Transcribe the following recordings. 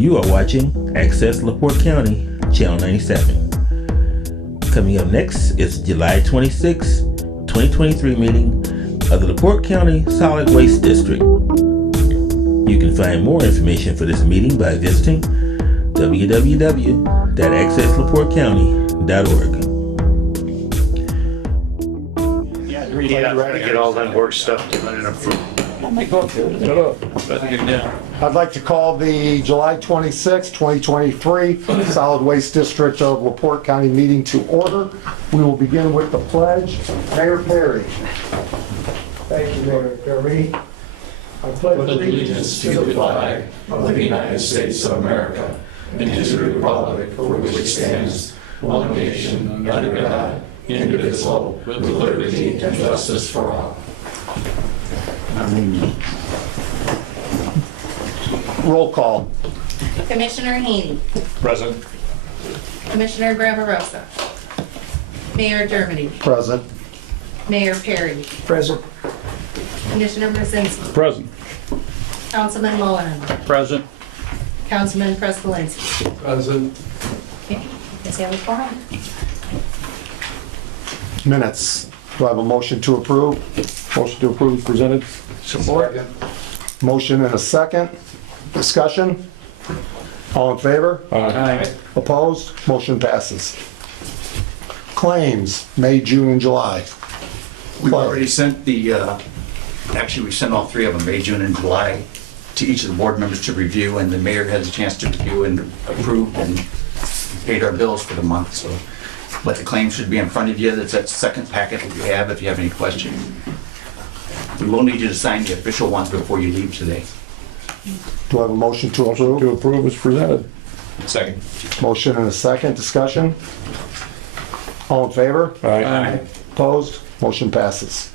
You are watching Access LaPorte County, Channel 97. Coming up next is July 26, 2023 meeting of the LaPorte County Solid Waste District. You can find more information for this meeting by visiting www.accesslaportecounty.org. Yeah, to get all that work stuff done and approved. I'd like to call the July 26, 2023 Solid Waste District of LaPorte County meeting to order. We will begin with the pledge. Mayor Perry. Thank you, Mayor Perry. I pledge allegiance to the flag of the United States of America and to the republic for which it stands, one nation, under God, indivisible, with liberty and justice for all. Roll call. Commissioner Haney. Present. Commissioner Barbarossa. Mayor Dermody. Present. Mayor Perry. Present. Commissioner Brzezinski. Present. Councilman Mullen. Present. Councilman Prespolinski. Present. Okay, guess I was behind. Minutes. Do I have a motion to approve? Motion to approve presented. Support. Motion and a second. Discussion? All in favor? Aye. Opposed? Motion passes. Claims, May, June, and July. We've already sent actually we sent all three of them, May, June, and July, to each of the board members to review, and the mayor has a chance to review and approve and paid our bills for the month, so. But the claim should be in front of you. That's that second packet that you have if you have any questions. We will need you to sign the official ones before you leave today. Do I have a motion to approve? To approve is presented. Second. Motion and a second. Discussion? All in favor? Aye. Opposed? Motion passes.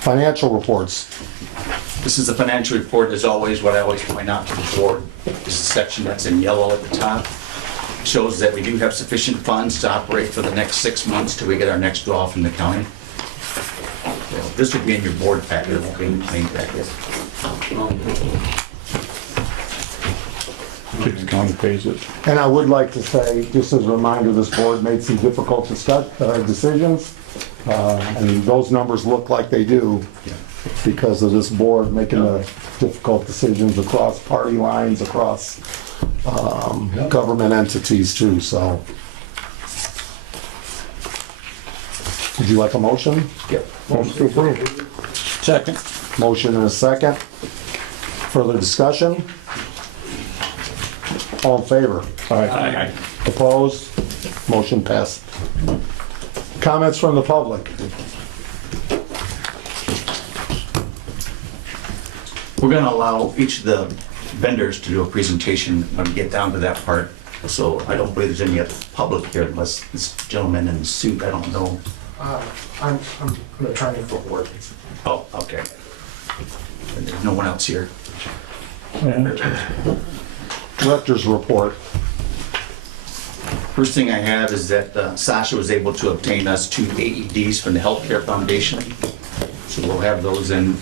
Financial reports. This is the financial report, as always, what I always point out to the board. This is a section that's in yellow at the top. Shows that we do have sufficient funds to operate for the next 6 months till we get our next draw from the county. So this would be in your board packet, it won't be in the claim packet. The county pays it. And I would like to say, just as a reminder, this board made some difficult decisions. And those numbers look like they do because of this board making the difficult decisions across party lines, across government entities too, so. Would you like a motion? Yep. Motion to approve. Second. Motion and a second. Further discussion? All in favor? Aye. Opposed? Motion passed. Comments from the public? We're gonna allow each of the vendors to do a presentation when we get down to that part. So I don't believe there's any other public here unless this gentleman in the suit, I don't know. I'm an attorney for work. Oh, okay. And there's no one else here. Director's report. First thing I have is that Sasha was able to obtain us 2 AEDs from the Healthcare Foundation. So we'll have those in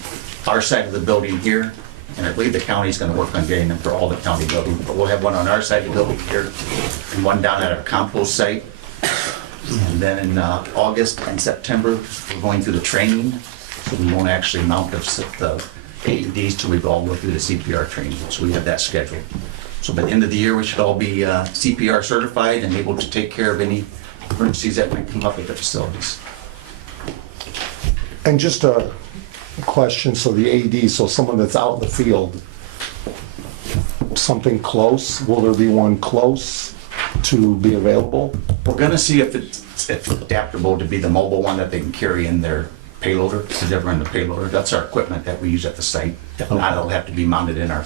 our side of the building here. And I believe the county's gonna work on getting them for all the county buildings. But we'll have one on our side of the building here and one down at our compost site. And then in August and September, we're going through the training. So we won't actually mount the AEDs till we all go through the CPR training. So we have that scheduled. So by the end of the year, we should all be CPR certified and able to take care of any emergencies that might come up at the facilities. And just a question, so the AD, so someone that's out in the field, something close, will there be one close to be available? We're gonna see if it's adaptable to be the mobile one that they can carry in their payloader, because they're in the payloader. That's our equipment that we use at the site. If not, it'll have to be mounted in our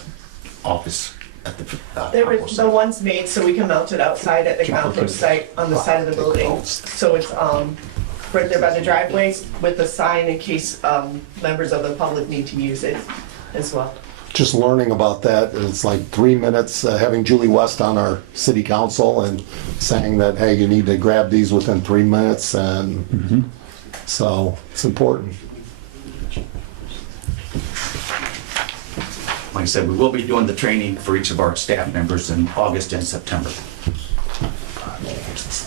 office at the There compost was site. the ones made so we can mount it outside at the compost site on the side of the building. So it's right there by the driveway with the sign in case members of the public need to use it as well. Just learning about that, it's like 3 minutes, having Julie West on our city council and saying that, hey, you need to grab these within 3 minutes, and so it's important. My said, we will be doing the training for each of our staff members in August and September.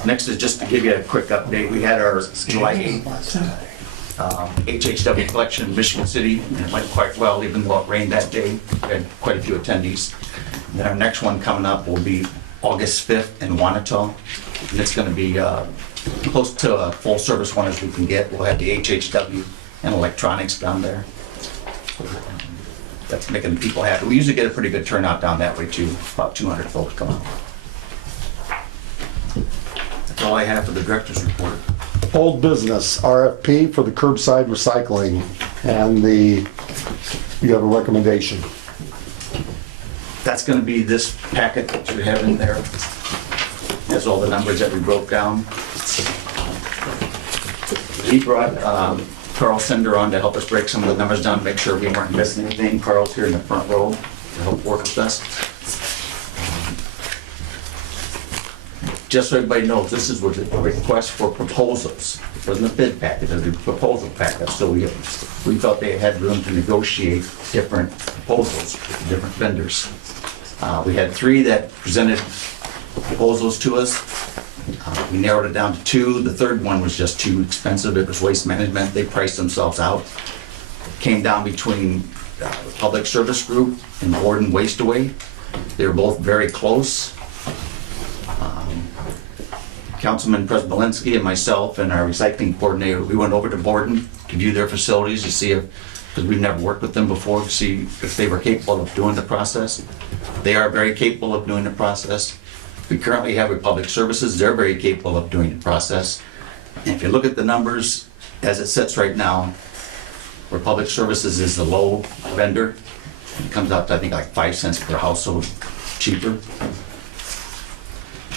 Next is just to give you a quick update. We had our July 8th HHW collection in Michigan City, and it went quite well, even though it rained that day. We had quite a few attendees. And then our next one coming up will be August 5th in Wanata. And it's going to be close to a full service one as we can get. We'll have the HHW and electronics down there. That's making people happy. We usually get a pretty good turnout down that way too. About 200 folks come out. That's all I have for the director's report. Old business, RFP for the curbside recycling, and you have a recommendation. That's gonna be this packet that you have in there. Has all the numbers that we broke down. He brought Carl Sender on to help us break some of the numbers down, make sure we weren't missing anything. Carl's here in the front row to help work with us. Just so everybody knows, this is what a request for proposals. It wasn't a bid package, it was a proposal package. So we felt they had room to negotiate different proposals with different vendors. We had 3 that presented proposals to us. We narrowed it down to 2. The third one was just too expensive. It was Waste Management. They priced themselves out. Came down between the Public Service Group and Gordon Waste Away. They were both very close. Councilman Prespolinski and myself and our recycling coordinator, we went over to Borden to view their facilities to see if, because we've never worked with them before, to see if they were capable of doing the process. They are very capable of doing the process. We currently have with Public Services, they're very capable of doing the process. And if you look at the numbers as it sits right now, where Public Services is the low vendor, it comes out to I think like 5 cents per household cheaper.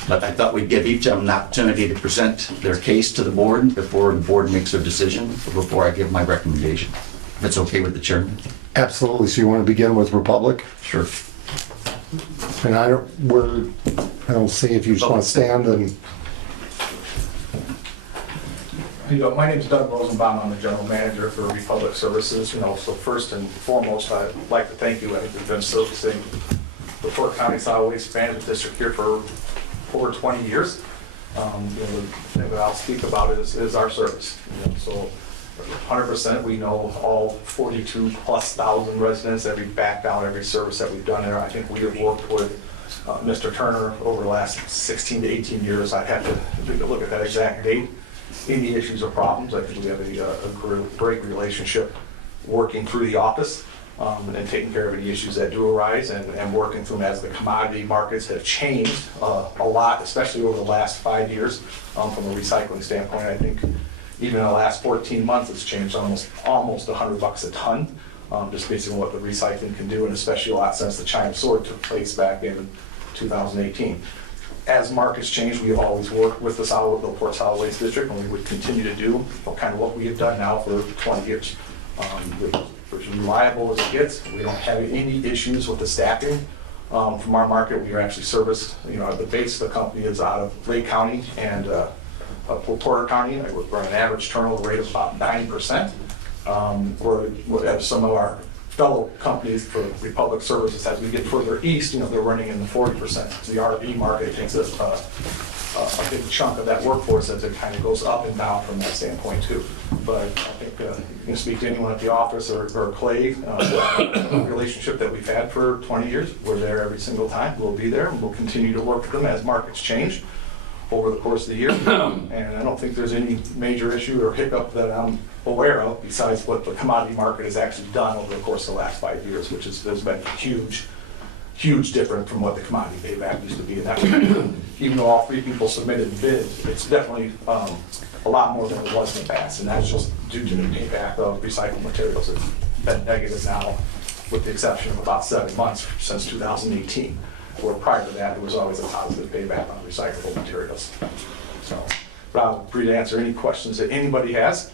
But I thought we'd give each of them an opportunity to present their case to the board before the board makes their decision, before I give my recommendation. If it's okay with the chairman? Absolutely. So you want to begin with Republic? Sure. And I don't see if you just want to stand and. My name's Doug Rosenbaum. I'm the general manager for Republic Services. So first and foremost, I'd like to thank you. I think we've been servicing the LaPorte County Solid Waste Management District here for over 20 years. The thing that I'll speak about is our service. So 100%, we know all 42 plus thousand residents, every background, every service that we've done there. I think we have worked with Mr. Turner over the last 16 to 18 years. I'd have to look at that exact date. Any issues or problems, I think we have a great relationship working through the office and taking care of any issues that do arise and working through them as the commodity markets have changed a lot, especially over the last 5 years from a recycling standpoint. I think even in the last 14 months, it's changed almost $100 a ton, just based on what the recycling can do, and especially a lot since the China sword took place back in 2018. As markets change, we always work with the LaPorte Solid Waste District, and we would continue to do kind of what we have done now for 20 years. We're as reliable as it gets. We don't have any issues with the staffing. From our market, we are actually serviced, the base of the company is out of Lake County and Porter County. We're on an average turnover rate of about 9%. We have some of our fellow companies for Republic Services, as we get further east, they're running in the 40%. The RV market takes a big chunk of that workforce as it kind of goes up and down from that standpoint too. But I think you can speak to anyone at the office or Clay, the relationship that we've had for 20 years. We're there every single time. We'll be there and we'll continue to work with them as markets change over the course of the year. And I don't think there's any major issue or hiccup that I'm aware of besides what the commodity market has actually done over the course of the last 5 years, which has been huge different from what the commodity payback used to be. And that was, even though all 3 people submitted bids, it's definitely a lot more than it was in the past. And that's just due to the payback of recycled materials. It's been negative now, with the exception of about 7 months since 2018. Where prior to that, it was always a positive payback on recyclable materials. So, Rob, free to answer any questions that anybody has,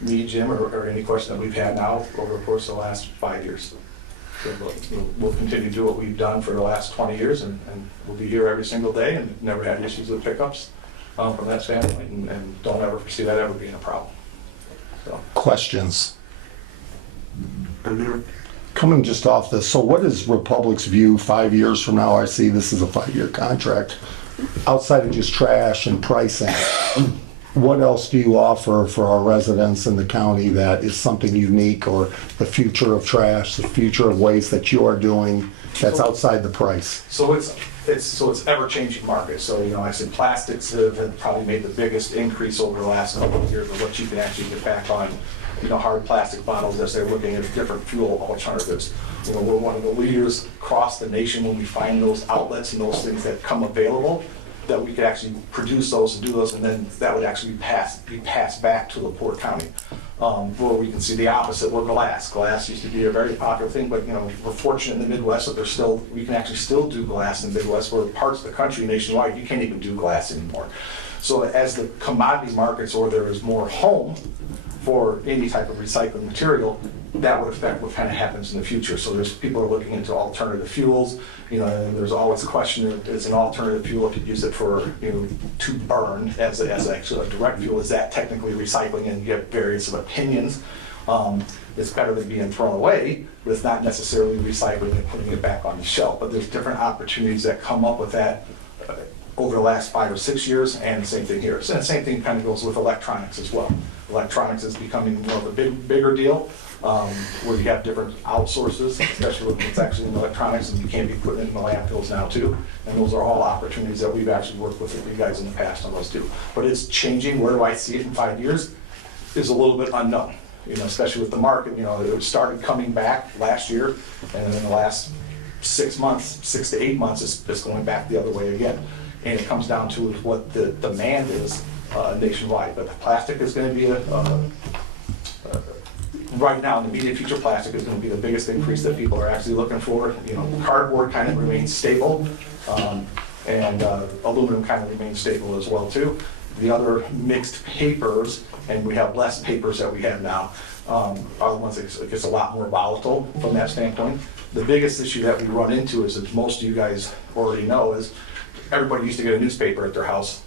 me, Jim, or any question that we've had now over the course of the last 5 years. So we'll continue to do what we've done for the last 20 years, and we'll be here every single day, and never had issues with pickups from that standpoint, and don't ever foresee that ever being a problem. So. Questions? Coming just off this, so what is Republic's view 5 years from now? I see this is a 5-year contract. Outside of just trash and pricing, what else do you offer for our residents in the county that is something unique, or the future of trash, the future of waste that you are doing that's outside the price? So it's ever-changing market. So, I said plastics have probably made the biggest increase over the last couple of years of what you can actually get back on, hard plastic bottles as they're looking at different fuel alternatives. We're one of the leaders across the nation when we find those outlets and those things that come available, that we could actually produce those and do those, and then that would actually be passed back to LaPorte County. Where we can see the opposite, where glass. Glass used to be a very popular thing, but we're fortunate in the Midwest that we can actually still do glass in the Midwest, where parts of the country nationwide, you can't even do glass anymore. So as the commodity markets, or there is more home for any type of recycled material, that would affect what kind of happens in the future. So people are looking into alternative fuels. There's always a question of, is an alternative fuel, if you use it for, to burn as actually a direct fuel, is that technically recycling? And you get various opinions. It's better than being thrown away, but it's not necessarily recycling and putting it back on the shelf. But there's different opportunities that come up with that over the last 5 or 6 years, and the same thing here. So the same thing kind of goes with electronics as well. Electronics is becoming more of a bigger deal. Where you have different outsources, especially when it's actually in electronics, and you can be putting it in the landfills now too. And those are all opportunities that we've actually worked with you guys in the past on those too. But it's changing. Where do I see it in 5 years is a little bit unknown, especially with the market. It started coming back last year, and in the last 6 months, 6 to 8 months, it's going back the other way again. And it comes down to what the demand is nationwide. But the plastic is going to be right now, in the immediate future, plastic is going to be the biggest increase that people are actually looking for. Cardboard kind of remains stable, and aluminum kind of remains stable as well too. The other mixed papers, and we have less papers that we have now, are the ones that gets a lot more volatile from that standpoint. The biggest issue that we run into is, as most of you guys already know, is everybody used to get a newspaper at their house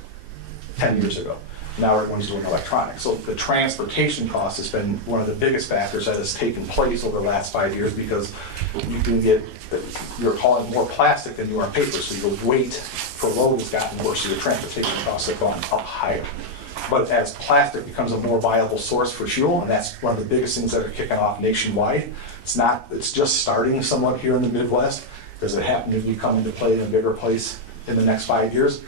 10 years ago. Now everyone's doing electronics. So the transportation cost has been one of the biggest factors that has taken place over the last 5 years, because you're hauling more plastic than you are paper. So your weight per load has gotten worse, so your transportation costs have gone up higher. But as plastic becomes a more viable source for fuel, and that's one of the biggest things that are kicking off nationwide, it's just starting somewhat here in the Midwest. Does it happen to be coming to play in a bigger place in the next 5 years?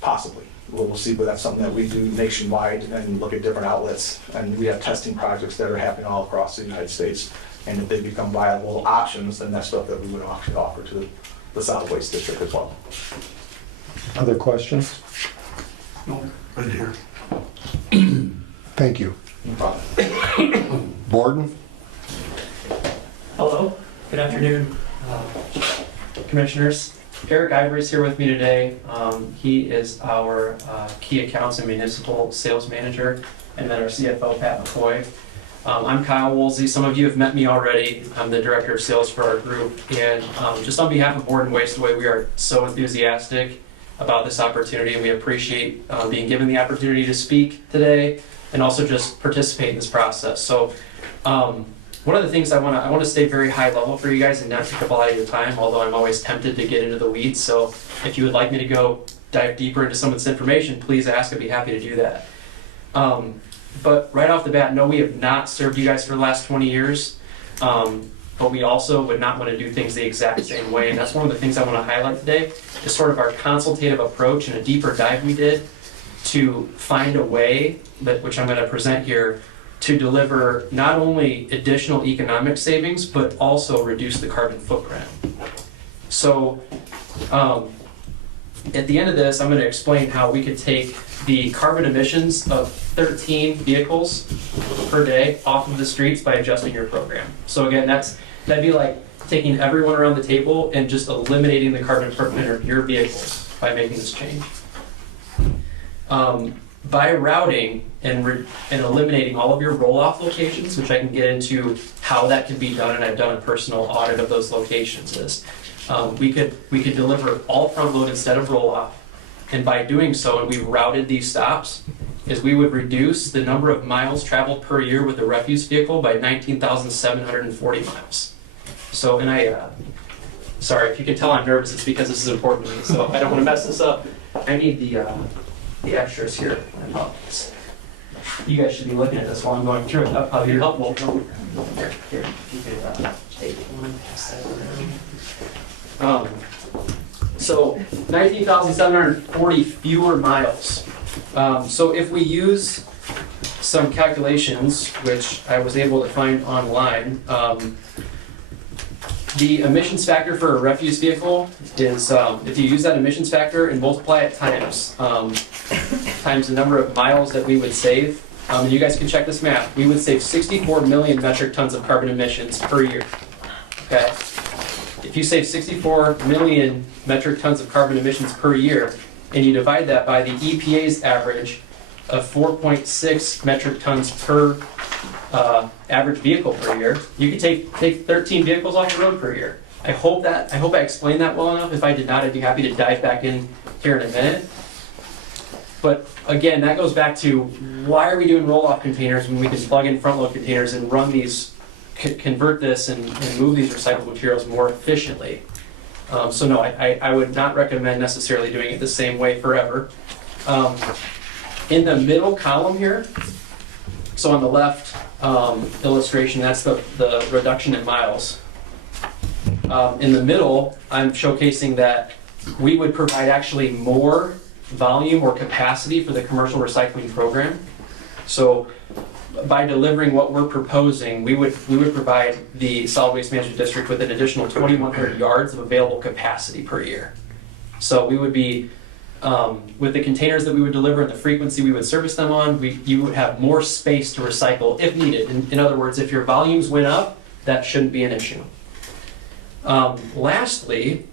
Possibly. We'll see, but that's something that we do nationwide and look at different outlets. And we have testing projects that are happening all across the United States. And if they become viable options, then that's stuff that we would actually offer to the solid waste district as well. Other questions? No, right here. Thank you. No problem. Borden? Hello, good afternoon, Commissioners. Eric Ivory is here with me today. He is our key accounts and municipal sales manager, and then our CFO, Pat McCoy. I'm Kyle Woolsey. Some of you have met me already. I'm the director of sales for our group, and just on behalf of Board and Wasteway, we are so enthusiastic about this opportunity, and we appreciate being given the opportunity to speak today and also just participate in this process. So one of the things I want to stay very high level for you guys and not take up a lot of your time, although I'm always tempted to get into the weeds. So if you would like me to go dive deeper into some of this information, please ask. I'd be happy to do that. But right off the bat, no, we have not served you guys for the last 20 years. But we also would not want to do things the exact same way. And that's one of the things I want to highlight today, is sort of our consultative approach and a deeper dive we did to find a way, which I'm going to present here, to deliver not only additional economic savings, but also reduce the carbon footprint. So at the end of this, I'm going to explain how we could take the carbon emissions of 13 vehicles per day off of the streets by adjusting your program. So again, that'd be like taking everyone around the table and just eliminating the carbon footprint of your vehicles by making this change. By routing and eliminating all of your roll-off locations, which I can get into how that can be done, and I've done a personal audit of those locations, we could deliver all front load instead of roll-off. And by doing so, and we routed these stops, is we would reduce the number of miles traveled per year with a refuse vehicle by 19,740 miles. So, and sorry, if you can tell I'm nervous, it's because this is important to me, so I don't want to mess this up. I need the extras here. I apologize. You guys should be looking at this while I'm going through it. That'll probably be helpful. Here, you could take one. So 19,740 fewer miles. So if we use some calculations, which I was able to find online, the emissions factor for a refuse vehicle is, if you use that emissions factor and multiply it times the number of miles that we would save, and you guys can check this math, we would save 64 million metric tons of carbon emissions per year. Okay? If you save 64 million metric tons of carbon emissions per year, and you divide that by the EPA's average of 4.6 metric tons per average vehicle per year, you could take 13 vehicles off the road per year. I hope I explained that well enough. If I did not, I'd be happy to dive back in here in a minute. But again, that goes back to why are we doing roll-off containers when we can plug in front-load containers and run these, convert this and move these recycled materials more efficiently. So no, I would not recommend necessarily doing it the same way forever. In the middle column here, so on the left illustration, that's the reduction in miles. In the middle, I'm showcasing that we would provide actually more volume or capacity for the commercial recycling program. So by delivering what we're proposing, we would provide the solid waste management district with an additional 2,100 yards of available capacity per year. So we would be, with the containers that we would deliver and the frequency we would service them on, you would have more space to recycle if needed. In other words, if your volumes went up, that shouldn't be an issue. Lastly,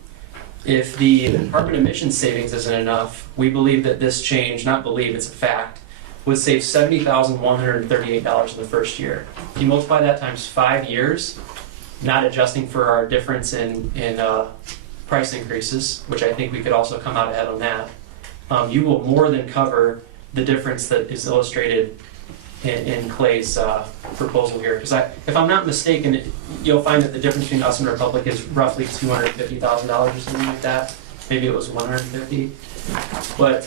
if the carbon emission savings isn't enough, we believe that this change, not believe, it's a fact, would save $70,138 in the first year. If you multiply that times 5 years, not adjusting for our difference in price increases, which I think we could also come out ahead on that, you will more than cover the difference that is illustrated in Clay's proposal here. Because if I'm not mistaken, you'll find that the difference between us and Republic is roughly $250,000 or something like that. Maybe it was $150,000. But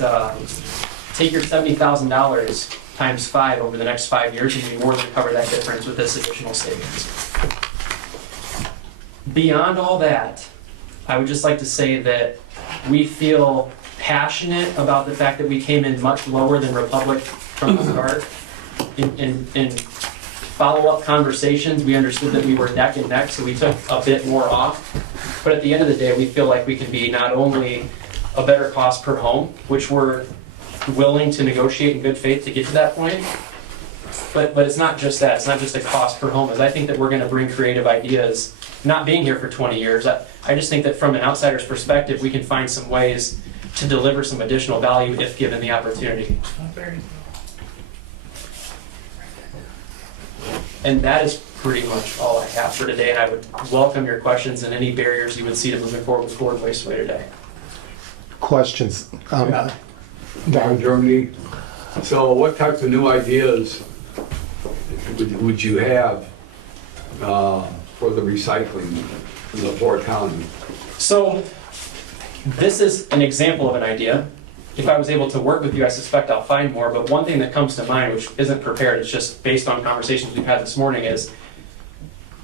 take your $70,000 times 5 over the next 5 years, and you more than cover that difference with this additional savings. Beyond all that, I would just like to say that we feel passionate about the fact that we came in much lower than Republic from the start. In follow-up conversations, we understood that we were neck and neck, so we took a bit more off. But at the end of the day, we feel like we can be not only a better cost per home, which we're willing to negotiate in good faith to get to that point, but it's not just that. It's not just a cost per home. As I think that we're going to bring creative ideas. Not being here for 20 years, I just think that from an outsider's perspective, we can find some ways to deliver some additional value if given the opportunity. And that is pretty much all I have for today, and I would welcome your questions and any barriers you would see to moving forward with Forward Wasteway today. Questions? Down Germany. So what types of new ideas would you have for the recycling in LaPorte County? So this is an example of an idea. If I was able to work with you, I suspect I'll find more, but one thing that comes to mind, which isn't prepared, it's just based on conversations we've had this morning, is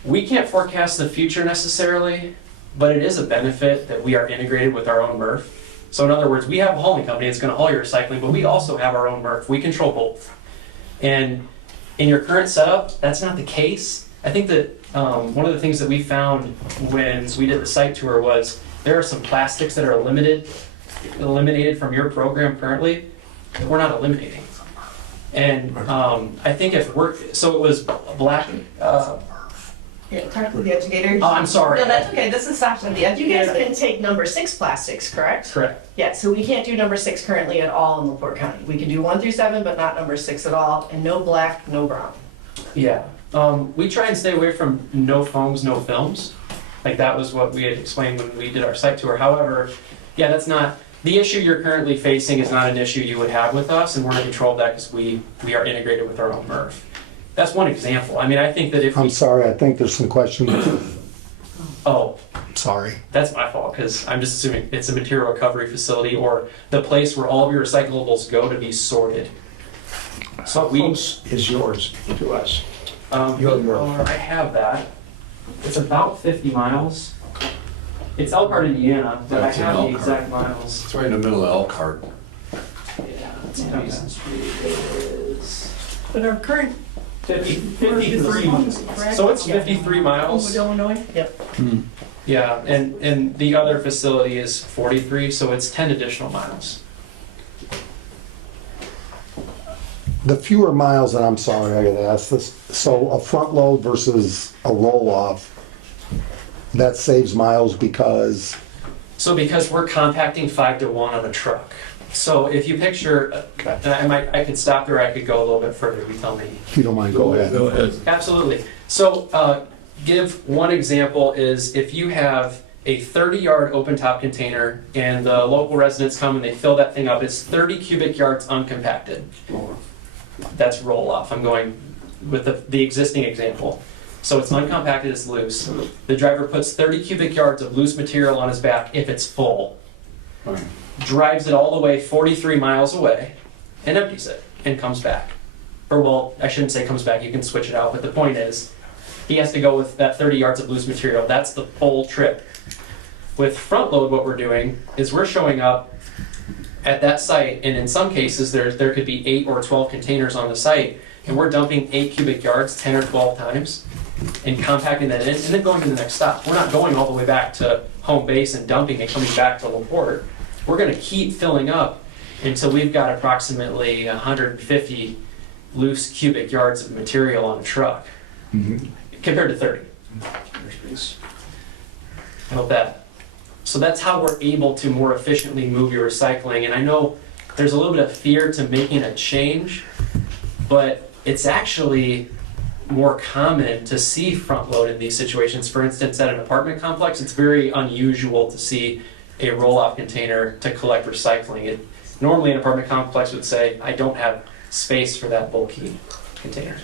we can't forecast the future necessarily, but it is a benefit that we are integrated with our own MRF. So in other words, we have a hauling company that's going to haul your recycling, but we also have our own MRF. We control both. And in your current setup, that's not the case. I think that one of the things that we found when we did the site tour was there are some plastics that are eliminated from your program currently that we're not eliminating. And I think if so it was black. Yeah, talk to the educator. Oh, I'm sorry. No, that's okay. This is Sasha, the educator. You guys can take number 6 plastics, correct? Correct. Yeah, so we can't do number 6 currently at all in LaPorte County. We can do 1 through 7, but not number 6 at all, and no black, no brown. Yeah. We try and stay away from no foams, no films. Like that was what we had explained when we did our site tour. However, yeah, that's not, the issue you're currently facing is not an issue you would have with us, and we're in control of that because we are integrated with our own MRF. That's one example. I mean, I think that if I'm sorry, I think there's some questions. Oh, Sorry. that's my fault, because I'm just assuming it's a material recovery facility or the place where all of your recyclables go to be sorted. So How close is yours to us? I have that. It's about 50 miles. It's Elkhart, Indiana, but I That's in have the Elkhart. exact miles. It's right in the middle of Elkhart. Yeah, it's Mason Street is But our current 53. So it's 53 miles. Illinois? Yep. Yeah, and the other facility is 43, so it's 10 additional miles. The fewer miles, and I'm sorry, I gotta ask this, so a front load versus a roll-off, that saves miles because, So because we're compacting 5 to 1 on a truck. So if you picture, I could stop there, I could go a little bit further, you tell me. if you don't mind, go ahead. Go ahead. Absolutely. So give one example is if you have a 30-yard open-top container and the local residents come and they fill that thing up, it's 30 cubic yards uncompacted. That's roll-off. I'm going with the existing example. So it's uncompacted, it's loose. The driver puts 30 cubic yards of loose material on his back if it's full, Right. drives it all the way 43 miles away, and empties it, and comes back. Or, well, I shouldn't say comes back, you can switch it out, but the point is, he has to go with that 30 yards of loose material. That's the full trip. With front load, what we're doing is we're showing up at that site, and in some cases, there could be 8 or 12 containers on the site, and we're dumping 8 cubic yards 10 or 12 times, and compacting that in, and then going to the next stop. We're not going all the way back to home base and dumping and coming back to LaPorte. We're gonna keep filling up until we've got approximately 150 loose cubic yards of material on a truck, compared to 30. I hope that. So that's how we're able to more efficiently move your recycling. And I know there's a little bit of fear to making a change, but it's actually more common to see front load in these situations. For instance, at an apartment complex, it's very unusual to see a roll-off container to collect recycling. Normally an apartment complex would say, I don't have space for that bulky container.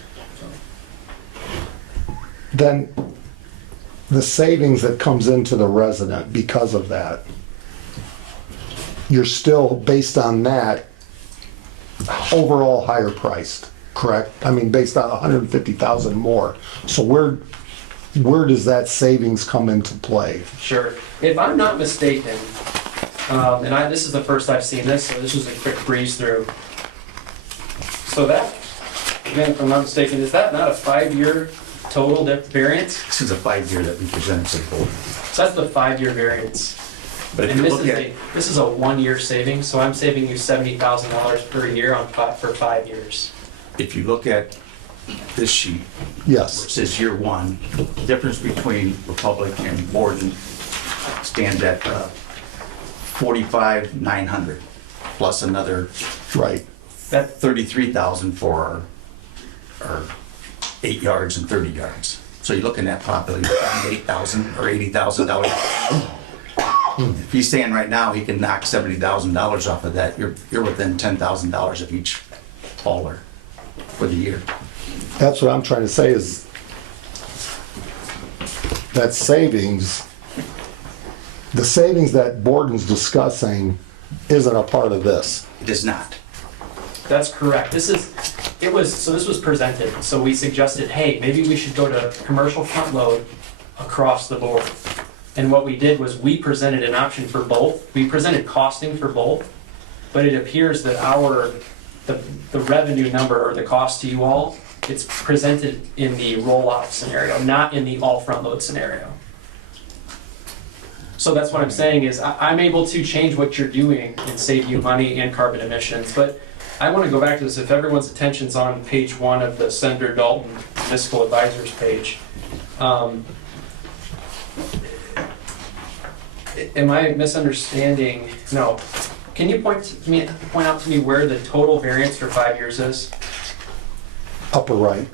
Then the savings that comes into the resident because of that, you're still, based on that, overall higher priced, correct? I mean, based on 150,000 more. So where does that savings come into play? Sure. If I'm not mistaken, this is the first I've seen this, so this was a quick breeze through. So that, again, if I'm not mistaken, is that not a 5-year total variance? This is a 5-year that we presented to the board. So that's the 5-year variance. But if And you this look is at, this is a 1-year savings, so I'm saving you $70,000 per year for 5 years. if you look at this sheet, Yes. where it says year 1, the difference between Republic and Borden stands at 45,900 plus another Right. That 33,000 for our 8 yards and 30 yards. So you're looking at probably $8,000 or $80,000. If he's saying right now he can knock $70,000 off of that, you're within $10,000 of each hauler for the year. That's what I'm trying to say is that savings, the savings that Borden's discussing isn't a part of this. It is not. That's correct. This was presented, so we suggested, hey, maybe we should go to commercial front load across the board. And what we did was we presented an option for both. We presented costing for both, but it appears that the revenue number or the cost to you all, it's presented in the roll-off scenario, not in the all front load scenario. So that's what I'm saying is I'm able to change what you're doing and save you money and carbon emissions. But I want to go back to this. If everyone's attention's on page 1 of the Senator Dalton Municipal Advisors page. Am I misunderstanding? No. Can you point out to me where the total variance for 5 years is? Upper right.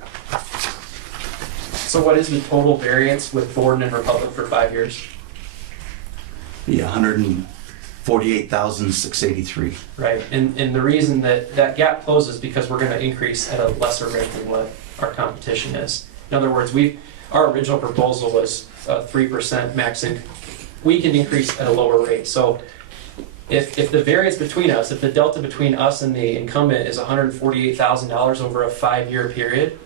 So what is the total variance with Borden and Republic for 5 years? The 148,683. Right, and the reason that gap closes because we're going to increase at a lesser rate than what our competition is. In other words, our original proposal was a 3% max we can increase at a lower rate. So if the variance between us, if the delta between us and the incumbent is $148,000 over a 5-year period,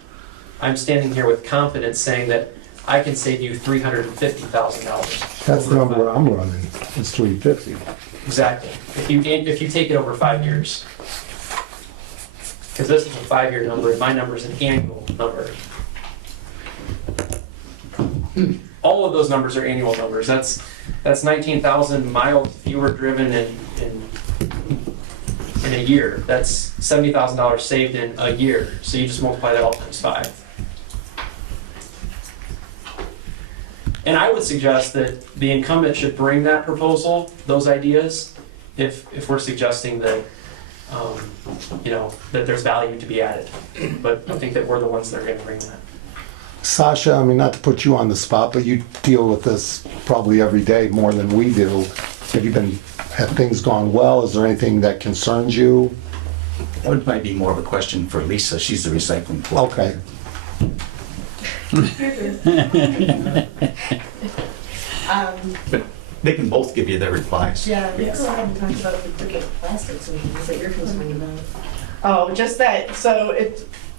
I'm standing here with confidence saying that I can save you $350,000. That's the number I'm running, it's 350. Exactly. If you take it over 5 years. Because this is a 5-year number, and my number is an annual number. All of those numbers are annual numbers. That's 19,000 miles fewer driven in a year. That's $70,000 saved in a year. So you just multiply that all times 5. And I would suggest that the incumbent should bring that proposal, those ideas, if we're suggesting that, that there's value to be added. But I think that we're the ones that are going to bring that. Sasha, I mean, not to put you on the spot, but you deal with this probably every day more than we do. Have things gone well? Is there anything that concerns you? That might be more of a question for Lisa. She's the recycling clerk. Okay. But they can both give you their replies. Yeah, we still haven't talked about the freaking plastics that you're concerned about. Oh, just that, so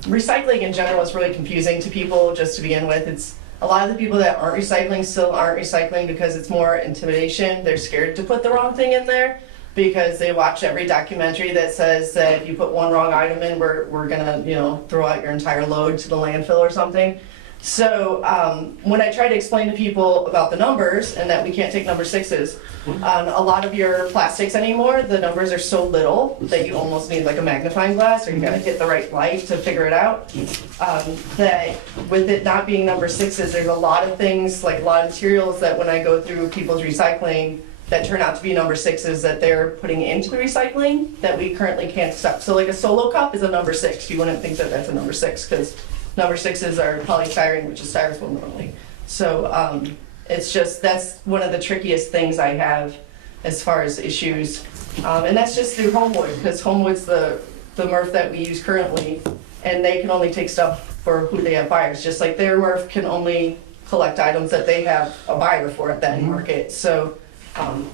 recycling in general is really confusing to people just to begin with. It's a lot of the people that aren't recycling still aren't recycling because it's more intimidation. They're scared to put the wrong thing in there because they watch every documentary that says that if you put one wrong item in, we're gonna, throw out your entire load to the landfill or something. So when I try to explain to people about the numbers and that we can't take number 6s, on a lot of your plastics anymore, the numbers are so little that you almost need like a magnifying glass, or you gotta hit the right light to figure it out. That with it not being number 6s, there's a lot of things, like a lot of materials that when I go through people's recycling that turn out to be number 6s that they're putting into the recycling that we currently can't accept. So like a Solo cup is a number 6. You wouldn't think that that's a number 6 because number 6s are polystyrene, which is styrofoam normally. So it's just, that's one of the trickiest things I have as far as issues. And that's just through Homewood, because Homewood's the MRF that we use currently, and they can only take stuff for who they have buyers, just like their MRF can only collect items that they have a buyer for at that market. So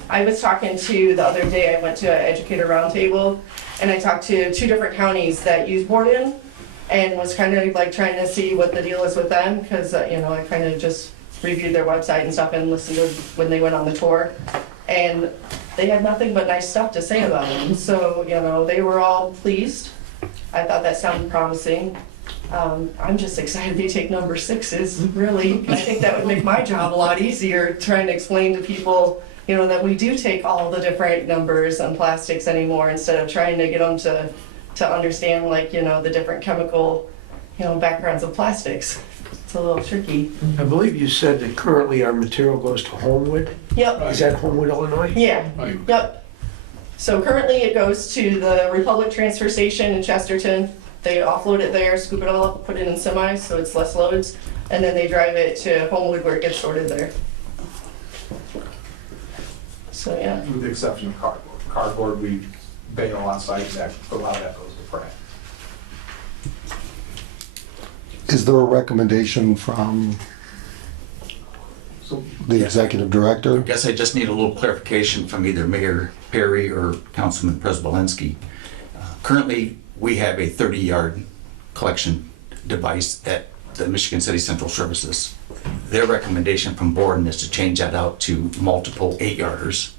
I was talking to, the other day, I went to an educator roundtable, and I talked to 2 different counties that use Borden, and was kind of like trying to see what the deal is with them, because I kind of just reviewed their website and stuff and listened to when they went on the tour, and they had nothing but nice stuff to say about them. So they were all pleased. I thought that sounded promising. I'm just excited they take number 6s. Really, I think that would make my job a lot easier trying to explain to people that we do take all the different numbers on plastics anymore, instead of trying to get them to understand the different chemical backgrounds of plastics. It's a little tricky. I believe you said that currently our material goes to Homewood. Yep. Is that Homewood, Illinois? Yeah. Yep. So currently it goes to the Republic Transfer Station in Chesterton. They offload it there, scoop it all up, put it in semis so it's less loads, and then they drive it to Homewood where it gets sorted there. So yeah. With the exception of cardboard. Cardboard, we bale on site, that a lot of that goes to Pratt. Is there a recommendation from the executive director? I guess I just need a little clarification from either Mayor Perry or Councilman Prespolinski. Currently, we have a 30-yard collection device at the Michigan City Central Services. Their recommendation from Borden is to change that out to multiple 8-yarders.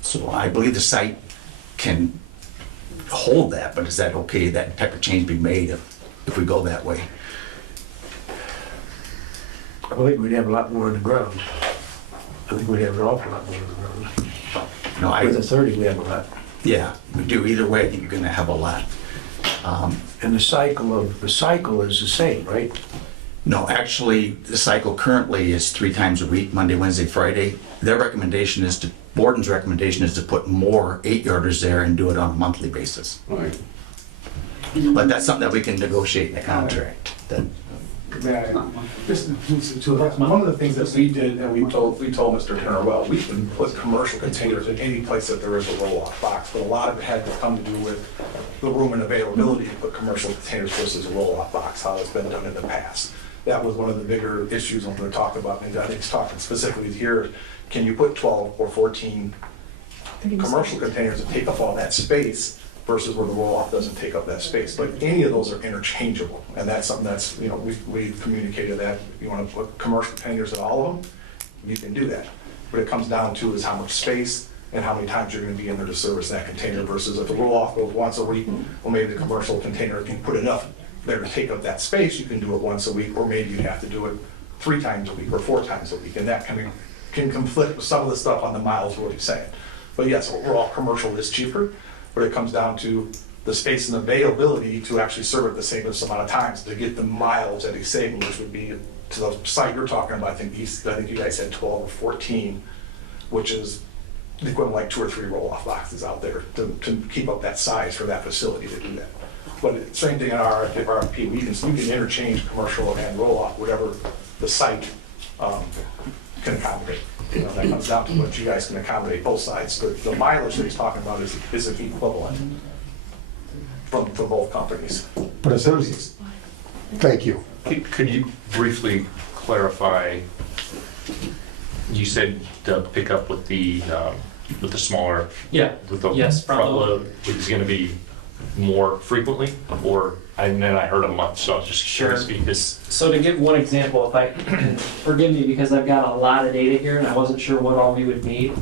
So I believe the site can hold that, but is that okay, that type of change be made if we go that way? I believe we'd have a lot more on the ground. I think we'd have an awful lot more on the ground. No, With the 30, we have a lot. Yeah, we do. Either way, I think you're gonna have a lot. And the cycle is the same, right? No, actually, the cycle currently is 3 times a week, Monday, Wednesday, Friday. Their recommendation is Borden's recommendation is to put more 8-yarders there and do it on a monthly basis. Right. But that's something that we can negotiate in the contract. Just one of the things that we did, and we told Mr. Turner, well, we can put commercial containers in any place that there is a roll-off box, but a lot of it had to come to do with the room and availability to put commercial containers versus a roll-off box, how it's been done in the past. that was one of the bigger issues when we were talking about, and I think it's talking specifically here, can you put 12 or 14 commercial containers that take up all that space versus where the roll-off doesn't take up that space? But any of those are interchangeable, and that's something that's, you know, we've communicated that. If you want to put commercial containers in all of them, you can do that. What it comes down to is how much space and how many times you're going to be in there to service that container versus if the roll-off goes once a week, well, maybe the commercial container, if you put enough there to take up that space, you can do it once a week, or maybe you have to do it 3 times a week or 4 times a week, and that can conflict with some of the stuff on the miles, what he's saying. But yes, overall, commercial is cheaper, but it comes down to the space and availability to actually serve it the same amount of times to get the miles that he's saving, which would be to the site you're talking about. I think you guys said 12 or 14, which is the equivalent like 2 or 3 roll-off boxes out there to keep up that size for that facility to do that. But same thing in our RFP, we can interchange commercial and roll-off, whatever the site can accommodate. You know, that comes down to what you guys can accommodate both sides. The mileage that he's talking about is equivalent from both companies. But if there's, thank you. Could you briefly clarify, you said to pick up with the smaller, Yeah, with the yes, front load is going to be more frequently, or, and then I heard a month, so I was just curious because. So to give one example, if I, and forgive me because I've got a lot of data here and I wasn't sure what all we would need.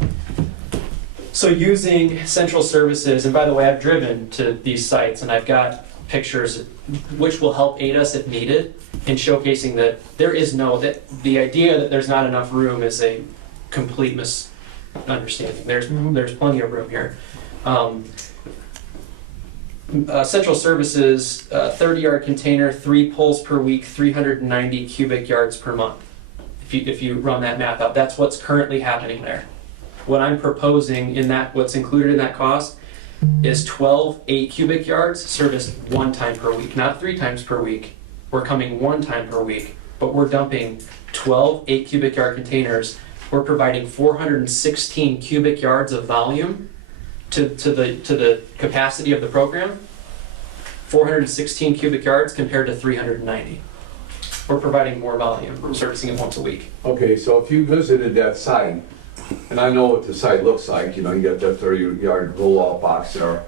So using central services, and by the way, I've driven to these sites and I've got pictures which will help aid us if needed in showcasing that there is that the idea that there's not enough room is a complete misunderstanding. There's plenty of room here. Central services, 30-yard container, 3 pulls per week, 390 cubic yards per month. If you run that math out, that's what's currently happening there. What I'm proposing in that, what's included in that cost, is 12 8 cubic yards serviced 1 time per week, not 3 times per week. We're coming 1 time per week, but we're dumping 12 8 cubic yard containers. We're providing 416 cubic yards of volume to the capacity of the program. 416 cubic yards compared to 390. We're providing more volume. We're servicing it once a week. Okay, so if you visited that site, and I know what the site looks like, you know, you got that 30-yard roll-off box there.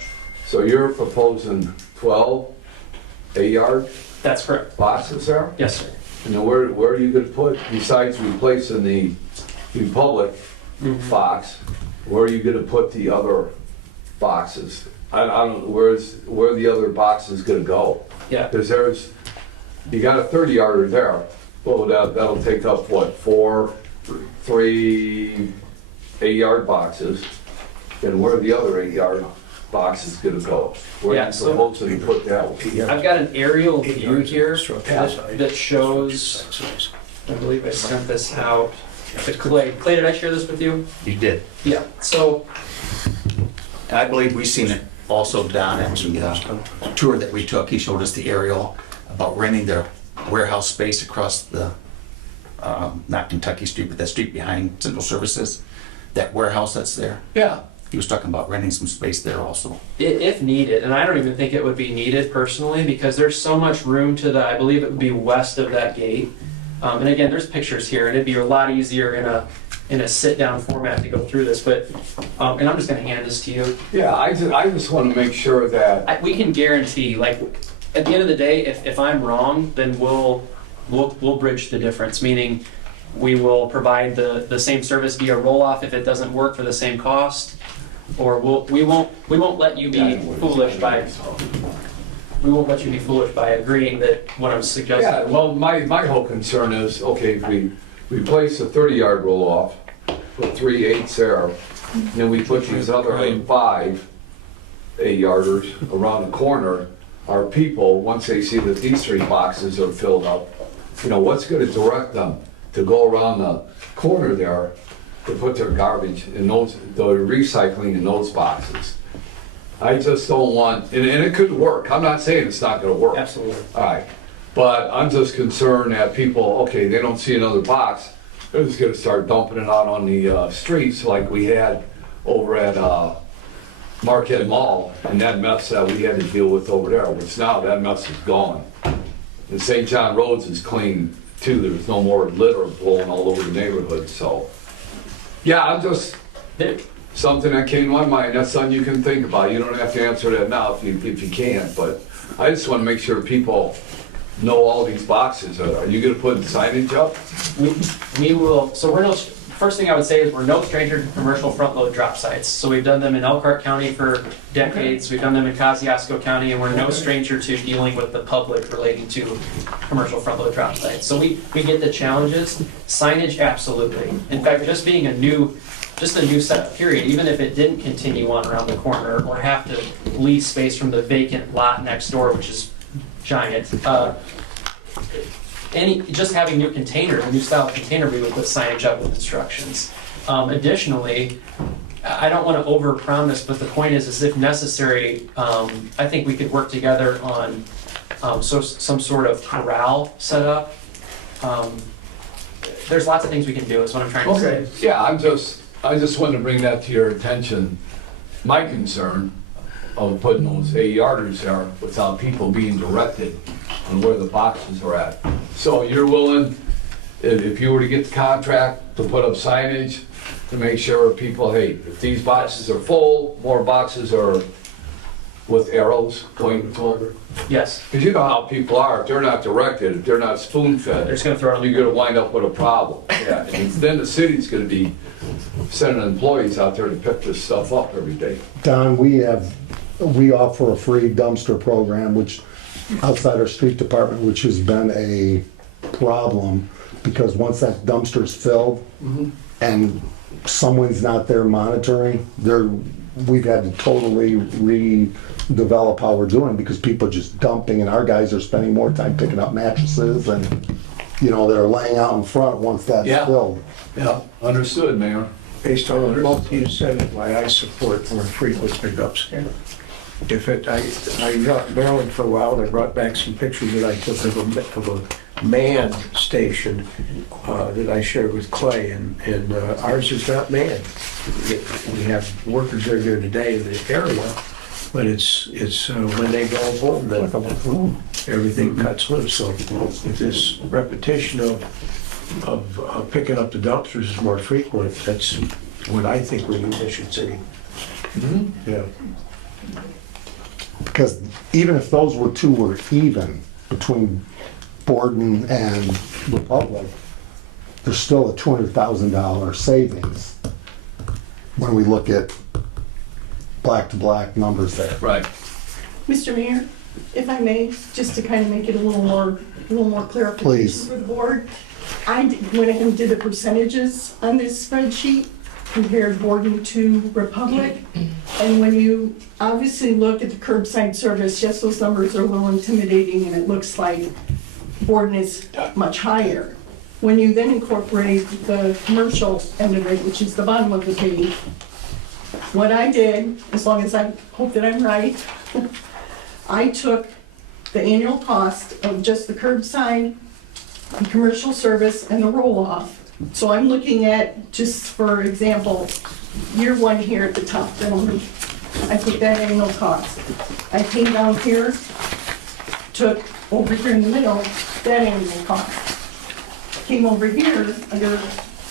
So you're proposing 12 8-yard That's correct. boxes there? Yes, sir. And then where are you gonna put, besides replacing the Republic box, where are you gonna put the other boxes? I don't know, where are the other boxes gonna go? Yeah. Because you got a 30-yarder there. Well, that'll take up what, 3 8-yard boxes? And where are the other 8-yard boxes gonna go? Where are you supposing to put that? I've got an aerial view here that shows, I believe I sent this out to Clay. Clay, did I share this with you? You did. Yeah. So, I believe we've seen it also down at the tour that we took. He showed us the aerial about renting their warehouse space across the, not Kentucky Street, but that street behind Central Services, that warehouse that's there. Yeah. He was talking about renting some space there also. if needed, and I don't even think it would be needed personally because there's so much room to I believe it would be west of that gate. And again, there's pictures here, and it'd be a lot easier in a sit-down format to go through this. But and I'm just going to hand this to you. Yeah, I just want to make sure that We can guarantee, like, at the end of the day, if I'm wrong, then we'll bridge the difference. Meaning, we will provide the same service via roll-off if it doesn't work for the same cost, or we won't let you be foolish by. We won't let you be foolish by agreeing that what I'm suggesting. Yeah, well, my whole concern is, okay, if we replace the 30-yard roll-off, put 3 8s there, and then we put these other 5 8-yarders around the corner, our people, once they see that these 3 boxes are filled up, you know, what's gonna direct them to go around the corner there to put their garbage in the recycling in those boxes? I just don't want, and it could work, I'm not saying it's not gonna work. Absolutely. All right, but I'm just concerned that people, okay, they don't see another box, they're just gonna start dumping it out on the streets like we had over at Marquette Mall, and that mess that we had to deal with over there, which now that mess is gone. And St. John Roads is clean too. There's no more litter blowing all over the neighborhood, so. Yeah, I'm just, something that came to my mind, that's something you can think about. You don't have to answer that now if you can't, but I just want to make sure people know all these boxes. Are you gonna put signage up? We will, so we're no, first thing I would say is we're no stranger to commercial front-load drop sites. So we've done them in Elkhart County for decades, we've done them in Kosciuszko County, and we're no stranger to dealing with the public relating to commercial front-load drop sites. So we get the challenges. Signage, absolutely. In fact, just being a new setup period, even if it didn't continue on around the corner or have to lease space from the vacant lot next door, which is giant, just having new containers, a new style of container, we would put signage up with instructions. Additionally, I don't want to overpromise, but the point is if necessary, I think we could work together on some sort of corral setup. There's lots of things we can do, is what I'm trying to say. Okay, yeah, I just wanted to bring that to your attention. My concern of putting those 8-yarders there without people being directed on where the boxes are at. So you're willing, if you were to get the contract, to put up signage to make sure people, hey, if these boxes are full, more boxes are with arrows pointing toward. Yes. Because you know how people are, if they're not directed, if they're not spoon-fed, They're just gonna throw it on the you're gonna wind up with a problem. Yeah, and then the city's gonna be sending employees out there to pick this stuff up every day. Don, we offer a free dumpster program, which outside our street department, which has been a problem, because once that dumpster's filled and someone's not there monitoring, we've had to totally redevelop how we're doing, because people are just dumping, and our guys are spending more time picking up mattresses and, they're laying out in front once that's filled. Yeah, understood, Mayor. Based on what you said, why I support more frequent pickups. I got Maryland for a while, and I brought back some pictures that I took of a manned station that I shared with Clay, and ours is not manned. We have workers that are there today in the area, but it's when they go home that everything cuts loose. So if this repetition of picking up the dumpsters is more frequent, that's what I think we should see. Yeah. Because even if those two were even between Borden and Republic, there's still a $200,000 savings when we look at black-to-black numbers there. Right. Mr. Mayor, if I may, just to kind of make it a little more clarification Please. for the board, I went ahead and did the percentages on this spreadsheet, compared Borden to Republic. And when you obviously look at the curbside service, yes, those numbers are a little intimidating, and it looks like Borden is much higher. When you then incorporate the commercial end of it, which is the bottom of the page, what I did, as long as I hope that I'm right, I took the annual cost of just the curbside, the commercial service, and the roll-off. So I'm looking at, just for example, year one here at the top, gentlemen. I put that annual cost. I came down here, took over here in the middle, that annual cost. Came over here under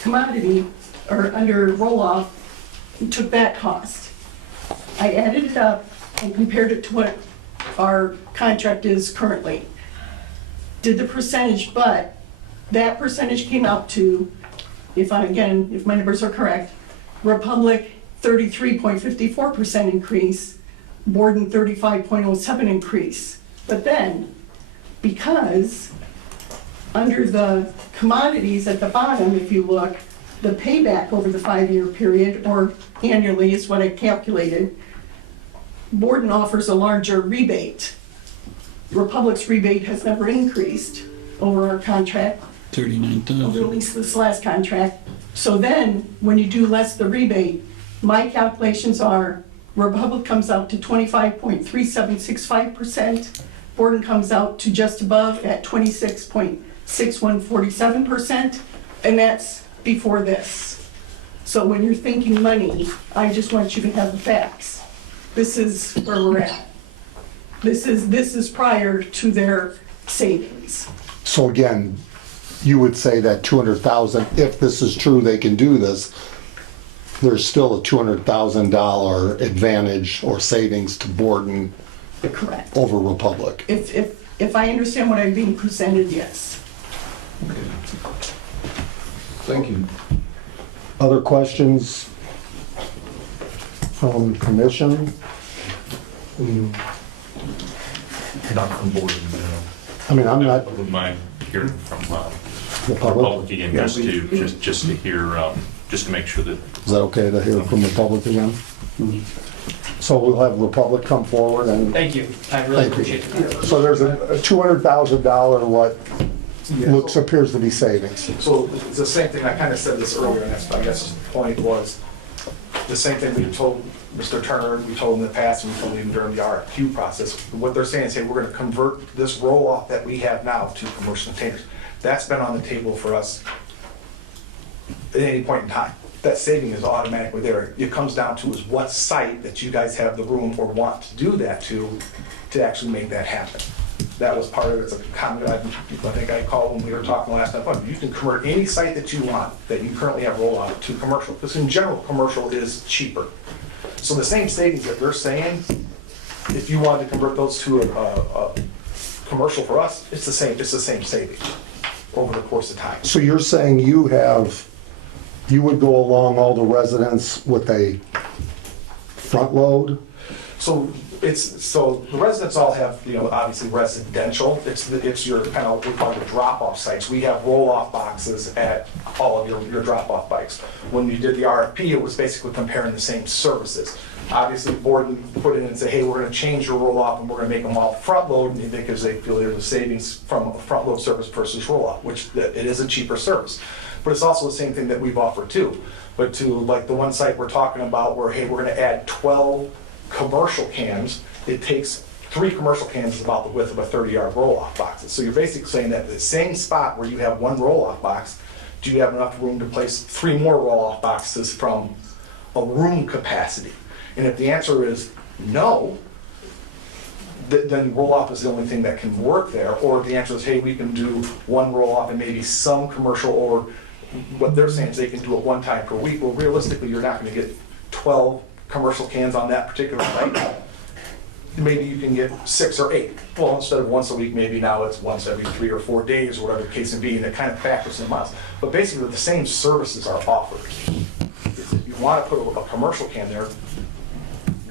commodity, or under roll-off, and took that cost. I added it up and compared it to what our contract is currently. Did the percentage, but that percentage came out to, if my numbers are correct, Republic 33.54% increase, Borden 35.07 increase. But then, because under the commodities at the bottom, if you look, the payback over the 5-year period, or annually is what I calculated, Borden offers a larger rebate. Republic's rebate has never increased over our contract. 39,000. Over at least this last contract. So then, when you do less the rebate, my calculations are Republic comes out to 25.3765%, Borden comes out to just above at 26.6147%, and that's before this. So when you're thinking money, I just want you to have the facts. This is where we're at. This is prior to their savings. So again, you would say that 200,000, if this is true, they can do this, there's still a $200,000 advantage or savings to Borden Correct. over Republic. If I understand what I'm being presented, yes. Thank you. Other questions from commission? Not from board, no. I mean, I'm I not wouldn't mind hearing from the public. Republic again, just to hear, just to make sure that Is that okay to hear from the public again? So we'll have Republic come forward and, Thank you. I really Thank you. appreciate it. so there's a $200,000 what looks, appears to be savings. So it's the same thing, I kind of said this earlier, and that's, I guess the point was, the same thing we told Mr. Turner, we told him in the past, and we told him during the RFQ process. What they're saying is, hey, we're gonna convert this roll-off that we have now to commercial containers. That's been on the table for us at any point in time. That saving is automatically there. It comes down to is what site that you guys have the room or want to do that to actually make that happen. That was part of it. It's a comment I think I called when we were talking last time. You can convert any site that you want that you currently have roll-off to commercial, because in general, commercial is cheaper. So the same savings that they're saying, if you wanted to convert those to a commercial for us, it's the same saving over the course of time. So you're saying you would go along all the residents with a front load? So the residents all have, obviously residential. It's your kind of, we call it drop-off sites. We have roll-off boxes at all of your drop-off bikes. When you did the RFP, it was basically comparing the same services. Obviously, Borden put in and say, hey, we're gonna change your roll-off and we're gonna make them all front load, and because they feel there's a savings from a front load service versus roll-off, which it is a cheaper service. But it's also the same thing that we've offered too. But to like the one site we're talking about where, hey, we're gonna add 12 commercial cans, it takes 3 commercial cans is about the width of a 30-yard roll-off boxes. So you're basically saying that the same spot where you have 1 roll-off box, do you have enough room to place 3 more roll-off boxes from a room capacity? And if the answer is no, then roll-off is the only thing that can work there. Or if the answer is, hey, we can do 1 roll-off and maybe some commercial, or what they're saying is they can do it 1 time per week. Well, realistically, you're not gonna get 12 commercial cans on that particular site. Maybe you can get 6 or 8. Well, instead of once a week, maybe now it's once every 3 or 4 days, or whatever the case may be, and it kind of factors in miles. But basically, the same services are offered. If you want to put a commercial can there,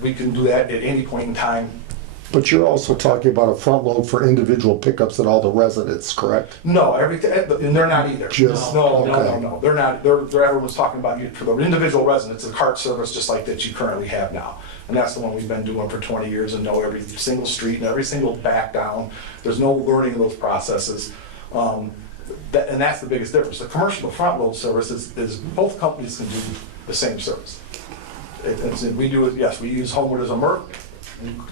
we can do that at any point in time. But you're also talking about a front load for individual pickups at all the residents, correct? No, everything, and they're not either. Just- No, okay. they're not, everyone's talking about you, for the individual residents, a cart service just like that you currently have now. And that's the one we've been doing for 20 years and know every single street and every single back down. There's no learning of those processes. And that's the biggest difference. The commercial front load service is both companies can do the same service. We do it, yes, we use Homewood as a MERC.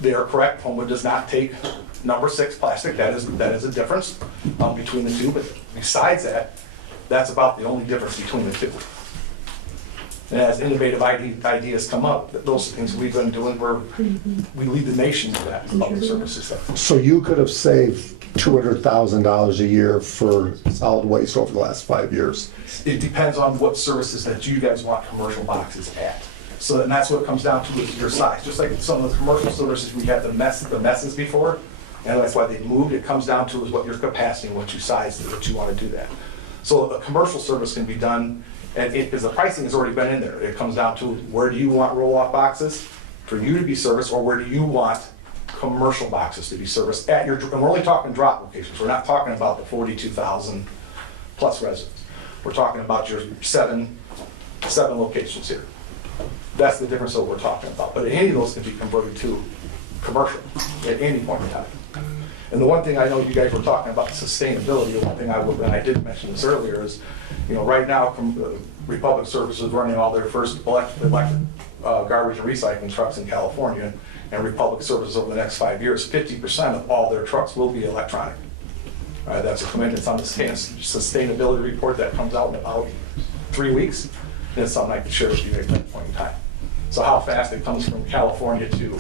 They are correct, Homewood does not take number 6 plastic, that is a difference between the two, but besides that, that's about the only difference between the two. And as innovative ideas come up, those things we've been doing, we lead the nation with that, public services stuff. So you could have saved $200,000 a year for solid waste over the last 5 years. It depends on what services that you guys want commercial boxes at. So and that's what it comes down to is your size. Just like some of the commercial services, we had the messes before, and that's why they moved. It comes down to is what your capacity and what you size is, what you want to do that. So a commercial service can be done, and because the pricing has already been in there, it comes down to where do you want roll-off boxes for you to be serviced, or where do you want commercial boxes to be serviced at your, and we're only talking drop locations. We're not talking about the 42,000 plus residents. We're talking about your seven locations here. That's the difference that we're talking about. But any of those can be converted to commercial at any point in time. And the one thing I know you guys were talking about sustainability, the one thing I did mention this earlier is, right now Republic Services is running all their first electric garbage and recycling trucks in California, and Republic Services over the next 5 years, 50% of all their trucks will be electronic. That's a commitment on the sustainability report that comes out in about 3 weeks. And it's something I can share with you at that point in time. So how fast it comes from California to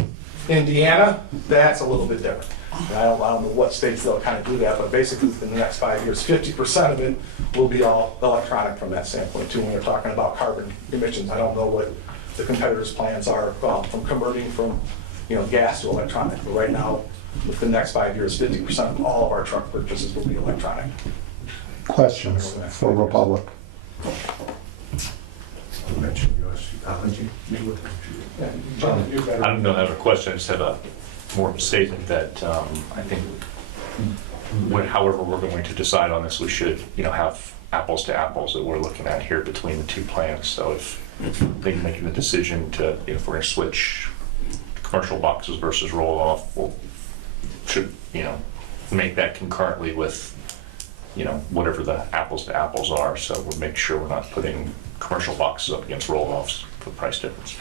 Indiana, that's a little bit different. I don't know what states they'll kind of do that, but basically within the next 5 years, 50% of it will be all electronic from that standpoint too, when they're talking about carbon emissions. I don't know what the competitors' plans are from converting from, gas to electronic, but right now, within the next 5 years, 50% of all of our truck purchases will be electronic. Questions for Republic? I don't know, have a question, I just have a more of a statement that I think however we're going to decide on this, we should, have apples to apples that we're looking at here between the two plans. So if they're making the decision to, if we're gonna switch commercial boxes versus roll off, we'll should, make that concurrently with, whatever the apples to apples are. So we'll make sure we're not putting commercial boxes up against roll offs for price difference.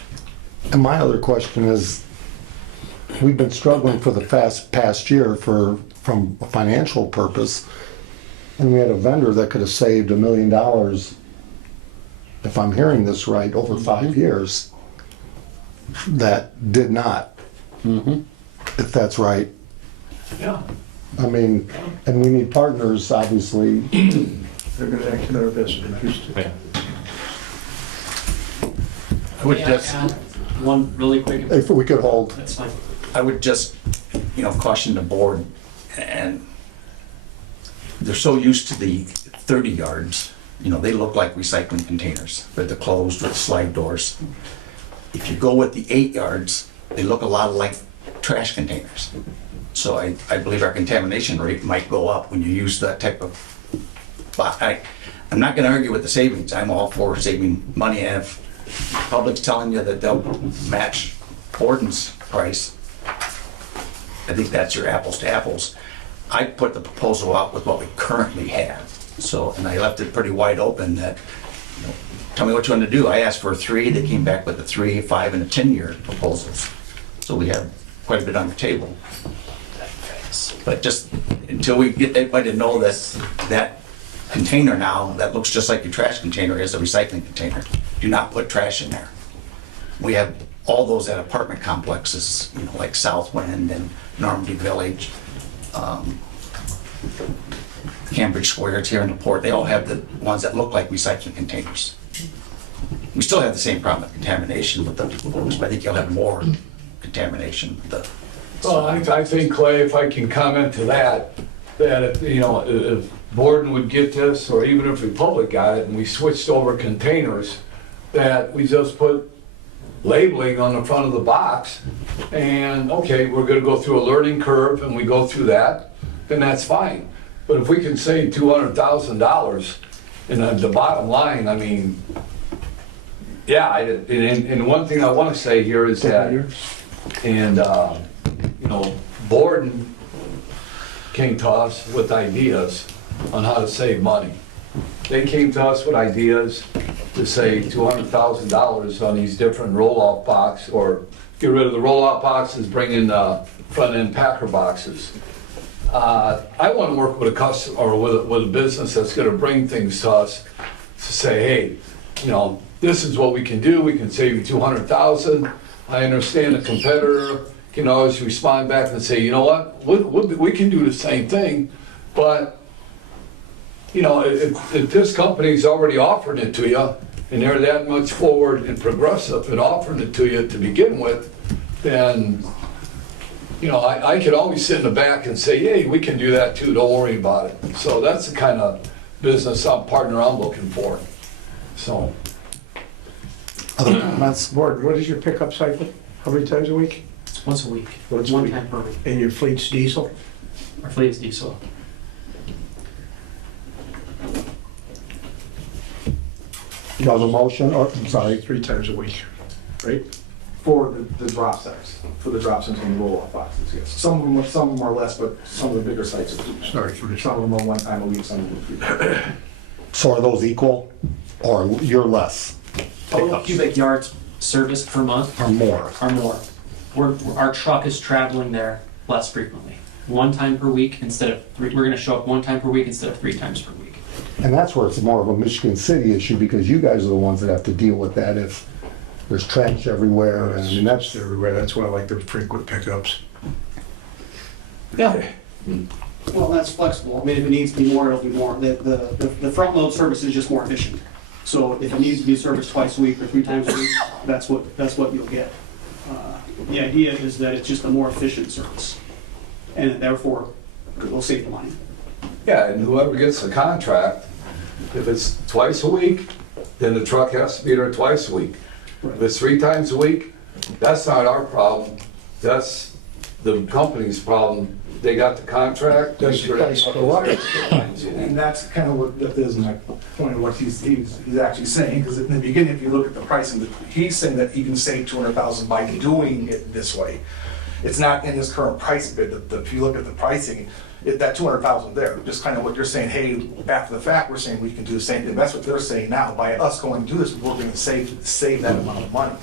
And my other question is, we've been struggling for the past year from a financial purpose, and we had a vendor that could have saved $1 million, if I'm hearing this right, over 5 years, that did not, if that's right. Yeah. I mean, and we need partners, obviously. They're gonna act in our best interest. Yeah. I would May I just, add one really quick? If we could hold. That's fine. I would just, caution the board, and they're so used to the 30 yards, they look like recycling containers, but they're closed with slide doors. If you go with the 8 yards, they look a lot like trash containers. So I believe our contamination rate might go up when you use that type of box. I'm not gonna argue with the savings. I'm all for saving money, and if the public's telling you that they'll match Borden's price, I think that's your apples to apples. I put the proposal out with what we currently have. So, and I left it pretty wide open that, tell me what you want to do. I asked for a 3, they came back with a 3, 5, and a 10-year proposals. So we have quite a bit on the table. But just until we get everybody to know that container now, that looks just like your trash container is a recycling container. Do not put trash in there. We have all those at apartment complexes, like Southwind and Normandy Village, Cambridge Square, it's here in LaPorte. They all have the ones that look like recycling containers. We still have the same problem with contamination with those, but I think you'll have more contamination. Well, I think, Clay, if I can comment to that if Borden would get this, or even if Republic got it, and we switched over containers, that we just put labeling on the front of the box, and okay, we're gonna go through a learning curve, and we go through that, then that's fine. But if we can save $200,000, and the bottom line, I mean, yeah, and one thing I wanna say here is that, and Borden came to us with ideas on how to save money. They came to us with ideas to save $200,000 on these different roll-off boxes, or get rid of the roll-off boxes, bring in front-end packer boxes. I want to work with a customer or with a business that's going to bring things to us to say, hey, this is what we can do. We can save you $200,000. I understand the competitor can always respond back and say, you know what, we can do the same thing, but if this company's already offering it to you, and they're that much forward and progressive in offering it to you to begin with, then, I could always sit in the back and say, hey, we can do that too, don't worry about it. So that's the kind of business partner I'm looking for, so. Other comments? Board, what is your pickup cycle? How many times a week? Once a week. Once a One week. time per week. And your fleet's diesel? Our fleet is diesel. Do you have a motion, or, I'm sorry, 3 times a week, right? For the drop sites, for the drops into the roll-off boxes, yes. Some of them are less, but some of the bigger sites are. Sorry. Some of them are 1 time a week, some of them are 3 times. so are those equal, or you're less, Total cubic yards serviced per month or more? are more. Our truck is traveling there less frequently. 1 time per week instead of 3. We're gonna show up 1 time per week instead of 3 times per week. And that's where it's more of a Michigan City issue, because you guys are the ones that have to deal with that if there's trash everywhere, and I mean, That's that's, everywhere, that's why I like the frequent pickups. Yeah. Well, that's flexible. I mean, if it needs to be more, it'll be more. The front load service is just more efficient. So if it needs to be serviced twice a week or 3 times a week, that's what you'll get. The idea is that it's just a more efficient service, and therefore we'll save money. Yeah, and whoever gets the contract, if it's twice a week, then the truck has to be there twice a week. If it's 3 times a week, that's not our problem. That's the company's problem. They got the contract. Does the price go up? And that's kind of what that is my point of what he's actually saying, because in the beginning, if you look at the pricing, he's saying that he can save 200,000 by doing it this way. It's not in his current price bid. If you look at the pricing, that 200,000 there, just kind of what you're saying, hey, after the fact, we're saying we can do the same thing. That's what they're saying now. By us going to do this, we're going to save that amount of money.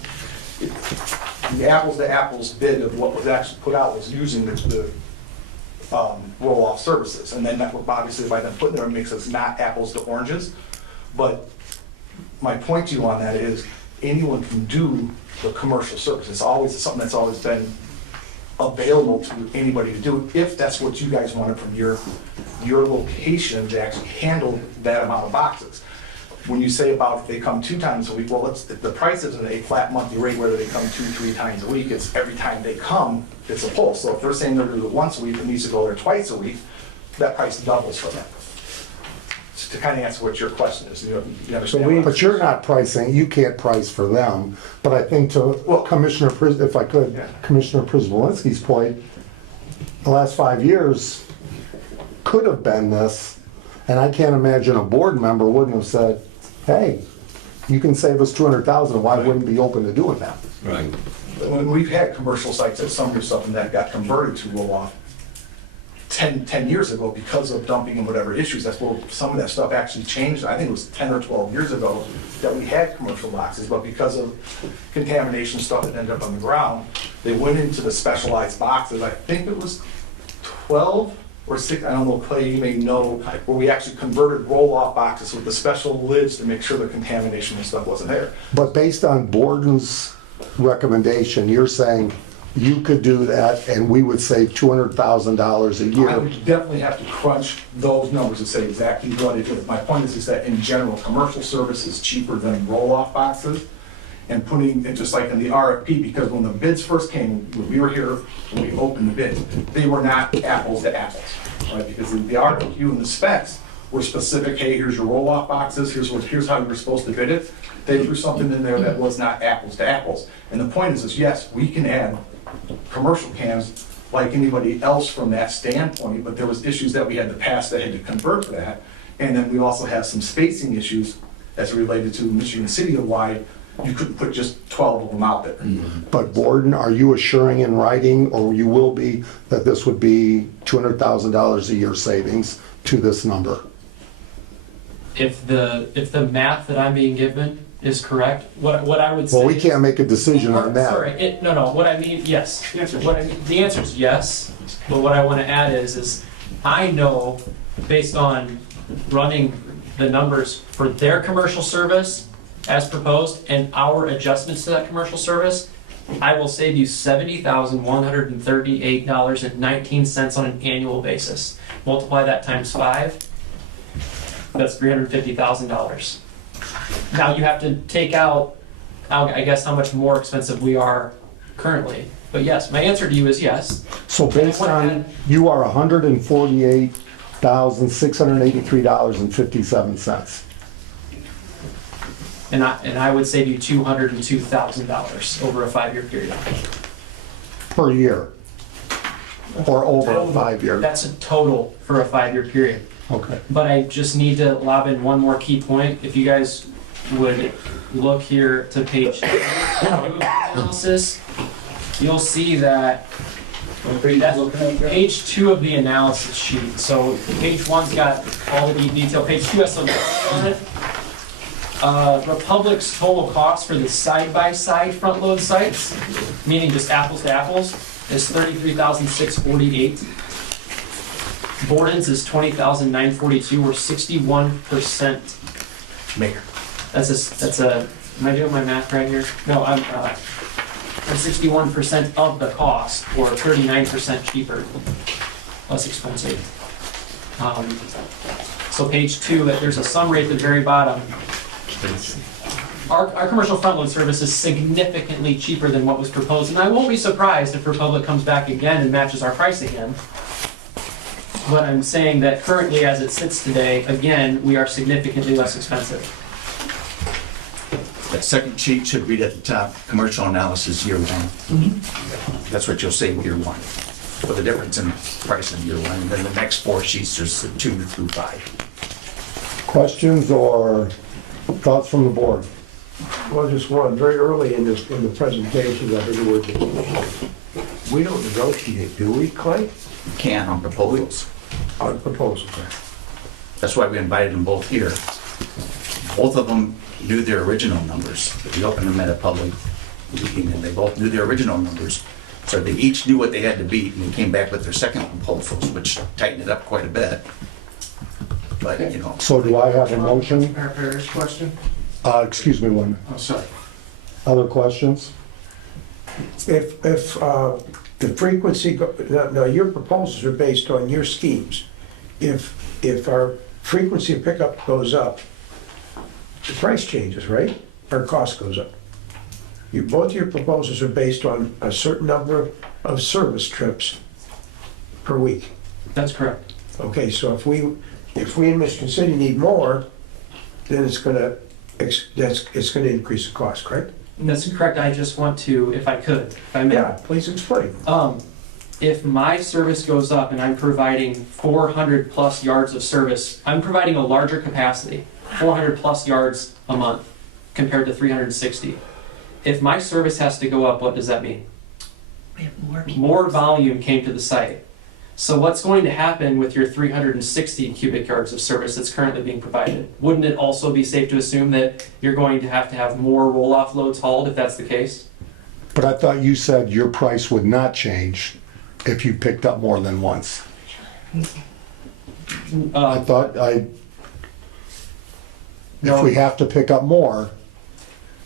The apples to apples bid of what was actually put out was using the roll-off services. And then that would obviously by them putting there, it makes us not apples to oranges. But my point to you on that is anyone can do the commercial service. It's always something that's always been available to anybody to do if that's what you guys wanted from your location to actually handle that amount of boxes. When you say about if they come 2 times a week, well, the price isn't a flat monthly rate whether they come 2-3 times a week. It's every time they come, it's a pull. So if they're saying they're going to do it once a week and needs to go there twice a week, that price doubles for them. To kind of answer what your question is, you understand? but you're not pricing, you can't price for them. But I think to Commissioner, if I could, Yeah. Commissioner Przwolinski's point, the last 5 years could have been this, and I can't imagine a board member wouldn't have said, hey, you can save us 200,000, why wouldn't be open to doing that? Right. When we've had commercial sites at some of something that got converted to roll-off 10 years ago because of dumping and whatever issues, that's where some of that stuff actually changed. I think it was 10 or 12 years ago that we had commercial boxes, but because of contamination stuff that ended up on the ground, they went into the specialized boxes. I think it was 12 or 6, I don't know, Clay, you may know, where we actually converted roll-off boxes with the special lids to make sure the contamination and stuff wasn't there. But based on Borden's recommendation, you're saying you could do that and we would save $200,000 a I year. would definitely have to crunch those numbers to say exactly what it is. My point is that in general, commercial service is cheaper than roll-off boxes. And putting it just like in the RFP, because when the bids first came, when we were here, when we opened the bid, they were not apples to apples, right? Because the RFQ and the specs were specific, hey, here's your roll-off boxes, here's how you were supposed to bid it. They threw something in there that was not apples to apples. And the point is yes, we can add commercial cans like anybody else from that standpoint, but there was issues that we had to pass that had to convert for that. And then we also have some spacing issues as related to Michigan City-wide. You couldn't put just 12 of them out there. But Borden, are you assuring in writing, or you will be, that this would be $200,000 a year savings to this number? If the math that I'm being given is correct, what I would say. Well, we can't make a decision on that. Sorry, no, what I mean, yes. The answer is yes, but what I want to add is I know, based on running the numbers for their commercial service as proposed and our adjustments to that commercial service, I will save you $70,138.19 on an annual basis. Multiply that times 5, that's $350,000. Now you have to take out, I guess, how much more expensive we are currently. But yes, my answer to you is yes. So based on, you are $148,683.57. And I would save you $202,000 over a 5-year period. Per year? Or over a 5 year? That's a total for a 5-year period. Okay. But I just need to lob in one more key point. If you guys would look here to page 2 of the analysis, you'll see that page 2 of the analysis sheet. So page 1's got all the detail. Page 2 has some on it. Republic's total cost for the side-by-side front-load sites, meaning just apples to apples, is $33,648. Borden's is $20,942, or 61% Maker. That's a Am I doing my math right here? No, I'm 61% of the cost, or 39% cheaper, less expensive. So page 2, there's a summary at the very bottom. Our commercial front load service is significantly cheaper than what was proposed, and I won't be surprised if Republic comes back again and matches our price again. But I'm saying that currently, as it sits today, again, we are significantly less expensive. That second sheet should read at the top, commercial analysis year 1. That's what you'll say year 1, with the difference in price in year 1. And then the next 4 sheets, there's the 2 through 5. Questions or thoughts from the board? Well, just one, very early in the presentation, I heard the word negotiate. We don't negotiate, do we, Clay? Can on proposals. On proposals. That's why we invited them both here. Both of them knew their original numbers. We opened them at a public meeting, and they both knew their original numbers. So they each knew what they had to beat, and they came back with their second proposals, which tightened it up quite a bit. But, you know. So do I have a motion? Question? Excuse me, one. Oh, sorry. Other questions? If the frequency, now your proposals are based on your schemes. If our frequency of pickup goes up, the price changes, right? Our cost goes up. Both your proposals are based on a certain number of service trips per week. That's correct. Okay, so if we in Michigan City need more, then it's gonna increase the cost, correct? That's correct. I just want to, if I could, if I may. Yeah, please explain. If my service goes up and I'm providing 400 plus yards of service, I'm providing a larger capacity, 400 plus yards a month compared to 360. If my service has to go up, what does that mean? We have more people. More volume came to the site. So what's going to happen with your 360 cubic yards of service that's currently being provided? Wouldn't it also be safe to assume that you're going to have more roll-off loads hauled if that's the case? But I thought you said your price would not change if you picked up more than once. I thought if we have to pick up more,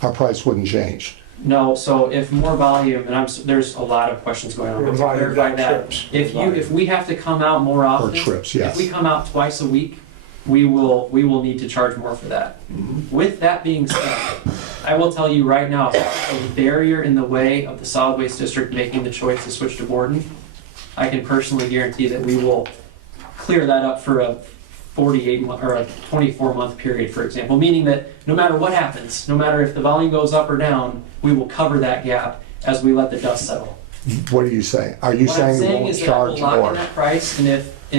our price wouldn't change. No, so if more volume, and there's a lot of questions going on. More To volume, clarify not that, trips. if we have to come out more often, trips, yes. if we come out twice a week, we will need to charge more for that. With that being said, I will tell you right now, a barrier in the way of the solid waste district making the choice to switch to Borden, I can personally guarantee that we will clear that up for a 48-month or a 24-month period, for example, meaning that no matter what happens, no matter if the volume goes up or down, we will cover that gap as we let the dust settle. What are you saying? Are you What I'm saying saying we'll is that charge we'll lock more? in that price, and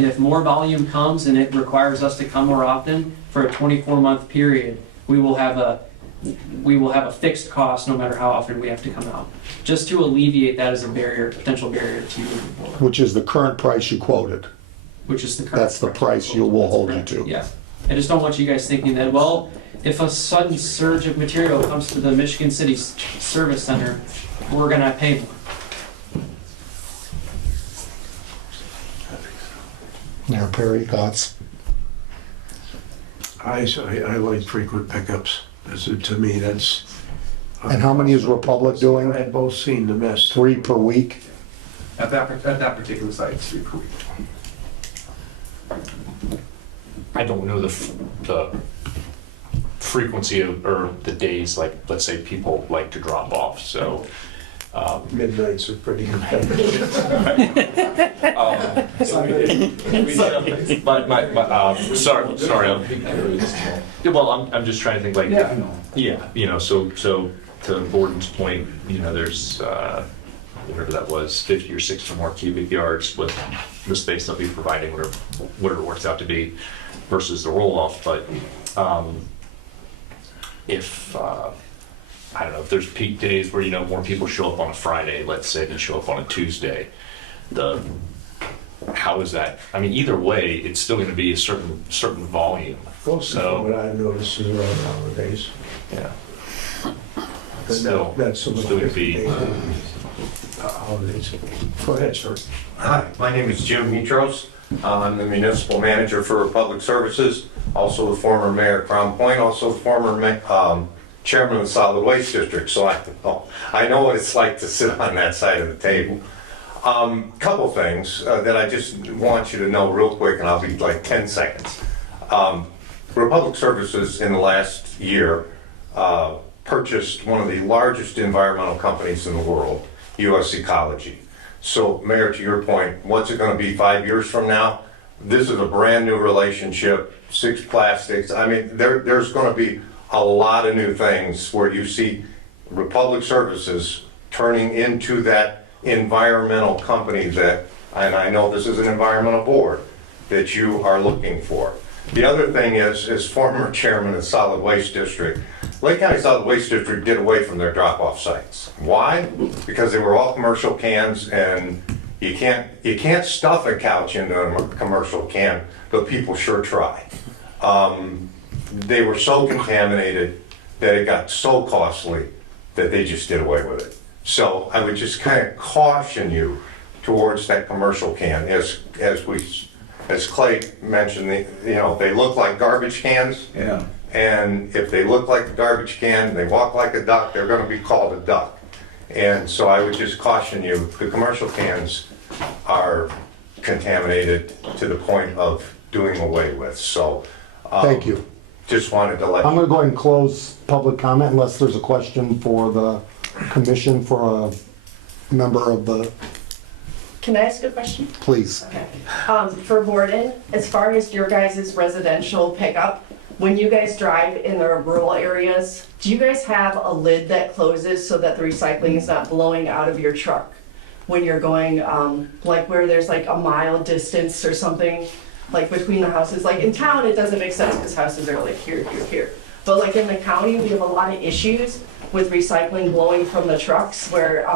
if more volume comes and it requires us to come more often for a 24-month period, we will have a fixed cost no matter how often we have to come out, just to alleviate that as a barrier, potential barrier to moving forward. Which is the current price you quoted. Which is the current. That's the price you will hold you to. Yeah. I just don't want you guys thinking that, well, if a sudden surge of material comes to the Michigan City Service Center, we're gonna pay more. Mayor Perry, thoughts? I like frequent pickups. To me, that's. And how many is Republic doing? I've both seen the mess. 3 per week? At that particular site, it's 3 per week. I don't know the frequency of, or the days, like, let's say people like to drop off, so. Midnights are pretty competitive. Sorry. Well, I'm just trying to think, like, yeah, so to Borden's point, there's, whatever that was, 50 or 60 more cubic yards with the space they'll be providing, whatever it works out to be, versus the roll-off. But if I don't know, if there's peak days where more people show up on a Friday, let's say, than show up on a Tuesday, how is that? I mean, either way, it's still going to be a certain volume. So what I noticed is around holidays. Yeah. That's so much still going to be. Holidays. Go ahead, sir. Hi, my name is Jim Mitros. I'm the municipal manager for Public Services, also the former mayor of Crown Point, also the former chairman of the solid waste district, so I know what it's like to sit on that side of the table. Couple things that I just want you to know real quick, and I'll be like 10 seconds. Republic Services in the last year purchased one of the largest environmental companies in the world, US Ecology. So, Mayor, to your point, what's it going to be 5 years from now? This is a brand new relationship, 6 plastics. I mean, there's going to be a lot of new things where you see Republic Services turning into that environmental company that, and I know this is an environmental board, that you are looking for. The other thing is, as former chairman of Solid Waste District, Lake County Solid Waste District did away from their drop-off sites. Why? Because they were all commercial cans, and you can't stuff a couch into a commercial can, but people sure try. They were so contaminated that it got so costly that they just did away with it. So I would just kind of caution you towards that commercial can, as Clay mentioned, they look like garbage cans. Yeah. And if they look like a garbage can, they walk like a duck, they're going to be called a duck. And so I would just caution you, the commercial cans are contaminated to the point of doing away with. So Thank you. just wanted to let I'm you. going to go ahead and close public comment unless there's a question for the commission for a member of the, Can I ask a question? please. Okay. For Borden, as far as your guys' residential pickup, when you guys drive in the rural areas, do you guys have a lid that closes so that the recycling is not blowing out of your truck? When you're going, like where there's like a mile distance or something, like between the houses? Like in town, it doesn't make sense because houses are like here, here, here. But like in the county, we have a lot of issues with recycling blowing from the trucks where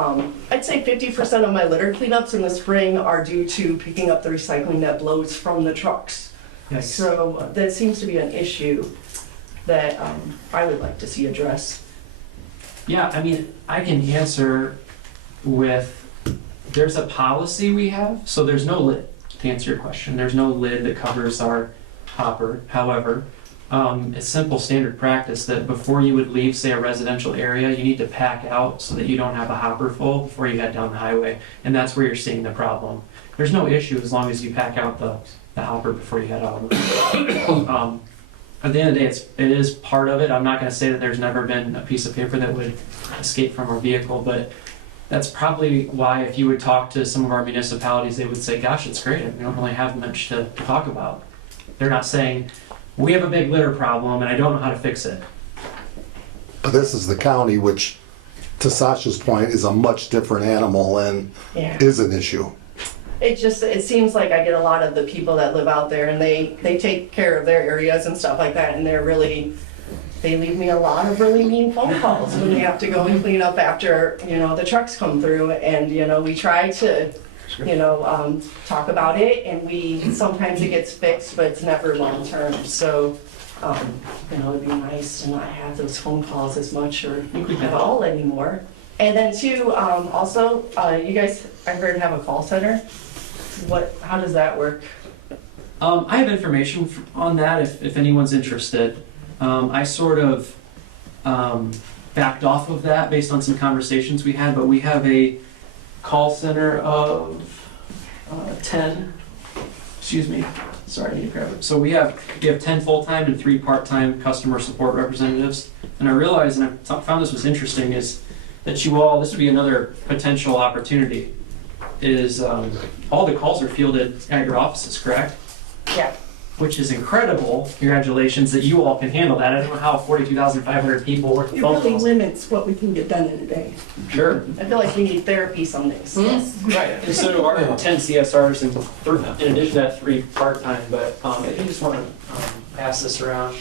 I'd say 50% of my litter cleanups in the spring are due to picking up the recycling that blows from the trucks. Yes. So that seems to be an issue that I would like to see addressed. Yeah, I mean, I can answer with, there's a policy we have, so there's no lid, to answer your question. There's no lid that covers our hopper. However, it's simple standard practice that before you would leave, say, a residential area, you need to pack out so that you don't have a hopper full before you head down the highway. And that's where you're seeing the problem. There's no issue as long as you pack out the hopper before you head out. At the end of the day, it is part of it. I'm not going to say that there's never been a piece of paper that would escape from our vehicle, but that's probably why if you would talk to some of our municipalities, they would say, gosh, it's great. We don't really have much to talk about. They're not saying, we have a big litter problem and I don't know how to fix it. But this is the county, which, to Sasha's point, is a much different animal and Yeah. is an issue. It seems like I get a lot of the people that live out there and they take care of their areas and stuff like that, and they leave me a lot of really mean phone calls when we have to go and clean up after, the trucks come through, and, we try to, talk about it, and sometimes it gets fixed, but it's never long term, so, it'd be nice to not have those phone calls as much or at all anymore. And then two, also, you guys, I heard, have a call center. How does that work? I have information on that if anyone's interested. I sort of backed off of that based on some conversations we had, but we have a call center of 10. Excuse me. Sorry, I need to grab it. So we have 10 full-time and 3 part-time customer support representatives. And I realized, and I found this was interesting, is that this would be another potential opportunity, is all the calls are fielded at your offices, correct? Yeah. Which is incredible. Congratulations that you all can handle that. I don't know how 42,500 people work the It phone really calls. limits what we can get done in a day. Sure. I feel like we need therapy some days. Yes. Right. And so do our 10 CSRs and in addition to that 3 part-time, but I just want to pass this around.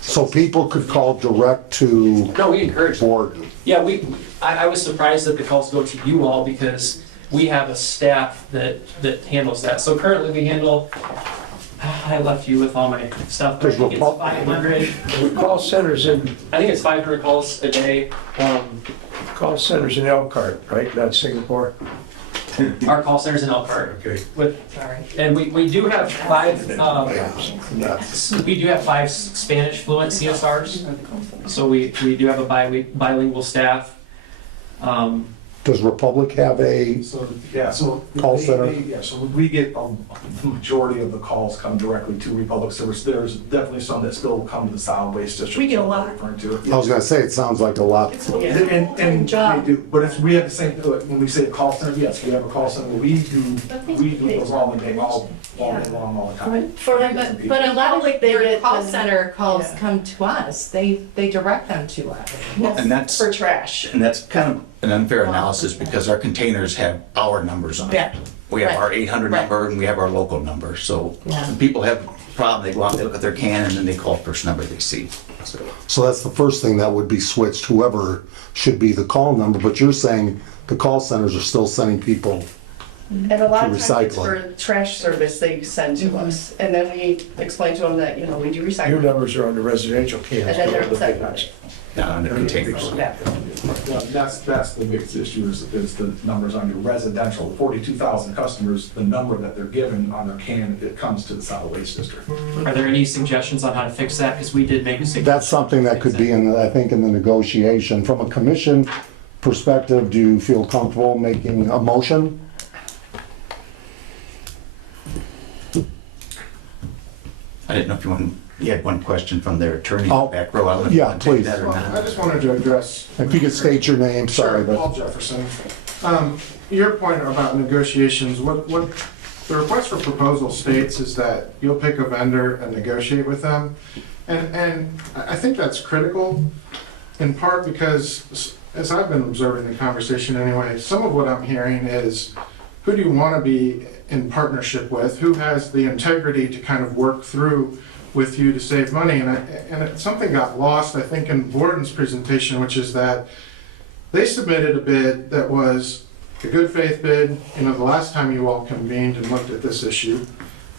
So people could call direct to No, we encourage them. Borden. Yeah, I was surprised that the calls go to you all because we have a staff that handles that. So currently we handle, I left you with all my stuff, but I think it's 500. Call centers in, I think it's 500 calls a day. call centers in Elkhart, right? Not Singapore. Our call center's in Elkhart. Okay. And we do have five, we do have five Spanish fluent CSRs. So we do have a bilingual staff. Does Republic have a So Call center? So we get the majority of the calls come directly to Republic Service. There's definitely some that still come to the solid waste district. We get a lot. Referring to it. I was gonna say, it sounds like a lot. And we do, but we have the same, when we say a call center, yes, we have a call center. We do those all the day, all day long, all the time. But a lot of Public, they their get call the- center calls yeah. come to us. They direct them to us. And that's, For trash. and that's kind of an unfair analysis because our containers have our numbers on it. Yeah. We have Right. our 800 Right. number and we have our local number. So Yeah. when people have a problem, they go out, they look at their can and then they call the first number they see. So So that's the first thing that would be switched, whoever should be the call number, but you're saying the call centers are still sending people. And a lot To of times it's recycling. for trash service they send to us. And then we explain to them that, we do Your recycle. numbers are on the residential cans. And then they're not the big recycled. ones. down on the containers. Yeah. Yeah, that's the biggest issue is the numbers on your residential, 42,000 customers, the number that they're given on their can, it comes to the solid waste district. Are there any suggestions on how to fix that? Because we did make a suggestion. That's something that could be in, I think, in the negotiation. From a commission perspective, do you feel comfortable making a motion? I didn't know if you had one question from their attorney Oh, back row. I don't know if you yeah, want to take please. that or not. I just wanted to address. If you could state your name, sorry, Sure, Paul but Jefferson. Your point about negotiations, what the request for proposal states is that you'll pick a vendor and negotiate with them. And I think that's critical, in part because, as I've been observing the conversation anyway, some of what I'm hearing is, who do you want to be in partnership with? Who has the integrity to kind of work through with you to save money? And something got lost, I think, in Borden's presentation, which is that they submitted a bid that was a good faith bid, the last time you all convened and looked at this issue.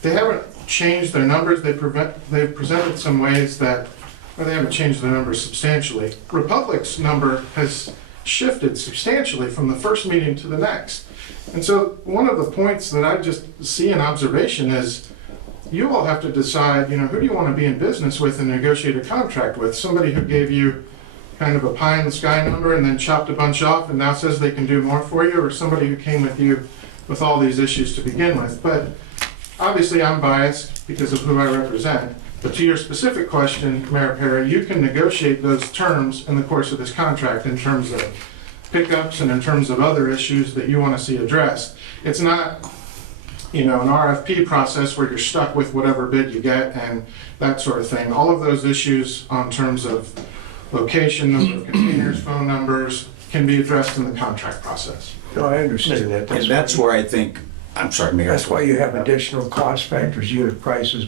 They haven't changed their numbers. They've presented some ways that, or they haven't changed their numbers substantially. Republic's number has shifted substantially from the first meeting to the next. And so one of the points that I just see in observation is you all have to decide, who do you want to be in business with and negotiate a contract with? Somebody who gave you kind of a pie in the sky number and then chopped a bunch off and now says they can do more for you, or somebody who came with you with all these issues to begin with. But obviously I'm biased because of who I represent. But to your specific question, Mayor Perry, you can negotiate those terms in the course of this contract in terms of pickups and in terms of other issues that you want to see addressed. It's not, an RFP process where you're stuck with whatever bid you get and that sort of thing. All of those issues on terms of location, number of containers, phone numbers, can be addressed in the contract process. No, I understand that. And that's where I think, I'm sorry, Mayor. That's why you have additional cost factors, unit prices.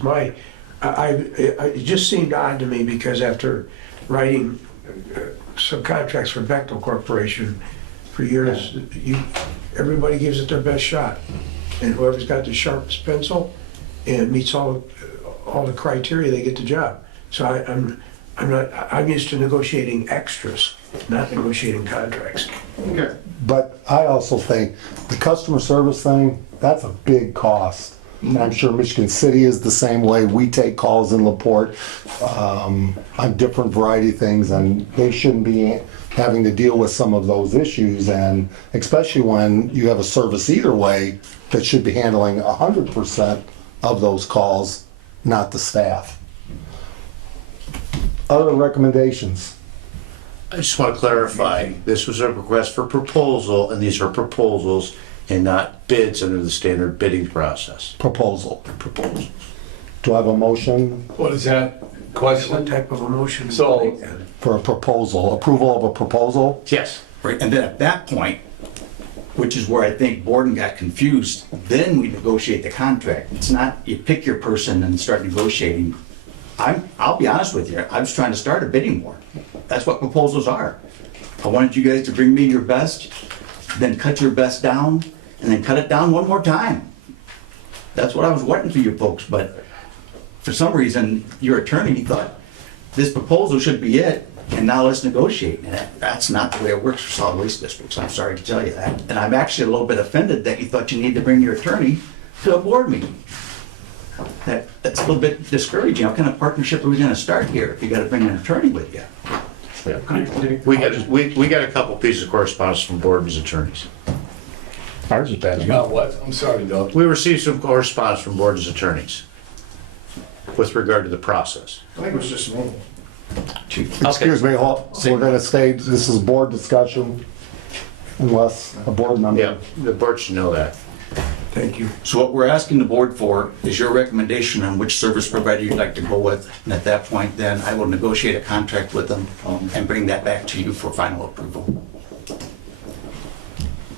It just seemed odd to me because after writing some contracts for Bechtel Corporation for years, everybody gives it their best shot. And whoever's got the sharpest pencil and meets all the criteria, they get the job. So I'm used to negotiating extras, not negotiating contracts. Okay. but I also think the customer service thing, that's a big cost. And I'm sure Michigan City is the same way. We take calls in LaPorte on different variety of things, and they shouldn't be having to deal with some of those issues. And especially when you have a service either way that should be handling 100% of those calls, not the staff. Other recommendations? I just want to clarify, this was a request for proposal, and these are proposals and not bids under the standard bidding process. Proposal. Proposals. Do I have a motion What is that question? What type of a motion? So- for a proposal? Approval of a proposal? Yes. Right, and then at that point, which is where I think Borden got confused, then we negotiate the contract. It's not, you pick your person and start negotiating. I'll be honest with you, I was trying to start a bidding war. That's what proposals are. I wanted you guys to bring me your best, then cut your best down, and then cut it down one more time. That's what I was wanting for you folks, but for some reason, your attorney thought this proposal should be it, and now let's negotiate. And that's not the way it works for solid waste districts. I'm sorry to tell you that. And I'm actually a little bit offended that you thought you need to bring your attorney to a board meeting. That's a little bit discouraging. What kind of partnership are we gonna start here if you gotta bring an attorney with you? We got a couple pieces of correspondence from Borden's attorneys. Ours is bad. About what? I'm sorry, Doug. We received some correspondence from Borden's attorneys with regard to the process. I think it was just me. Excuse me, we're gonna stay, this is board discussion unless a board member. Yeah, the board should know that. Thank you. So what we're asking the board for is your recommendation on which service provider you'd like to go with. And at that point, then I will negotiate a contract with them and bring that back to you for final approval.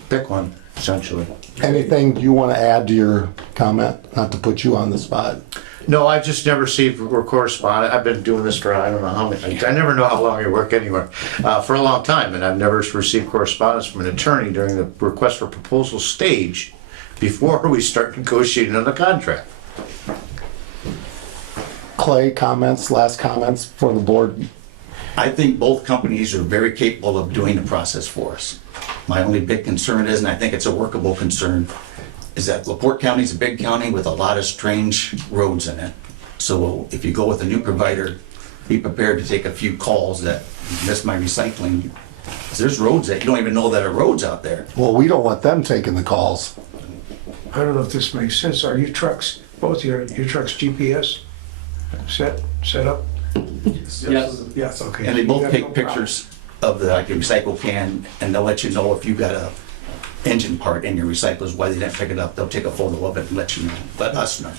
Pick one, essentially. Anything you want to add to your comment? Not to put you on the spot. No, I just never received correspondence. I've been doing this for, I don't know how many, I never know how long I work anywhere, for a long time, and I've never received correspondence from an attorney during the request for proposal stage before we start negotiating on the contract. Clay, last comments for the board? I think both companies are very capable of doing the process for us. My only big concern is, and I think it's a workable concern, is that LaPorte County is a big county with a lot of strange roads in it. So if you go with a new provider, be prepared to take a few calls that miss my recycling. 'Cause there's roads that you don't even know that are roads out there. Well, we don't want them taking the calls. I don't know if this makes sense. Are your trucks, both your trucks GPS set up? Yes. Yes, okay. And they You both have take no problem. pictures of the like, recycle can, and they'll let you know if you've got a engine part in your recyclers, why they didn't pick it up. They'll take a photo of it and let you know, let us know.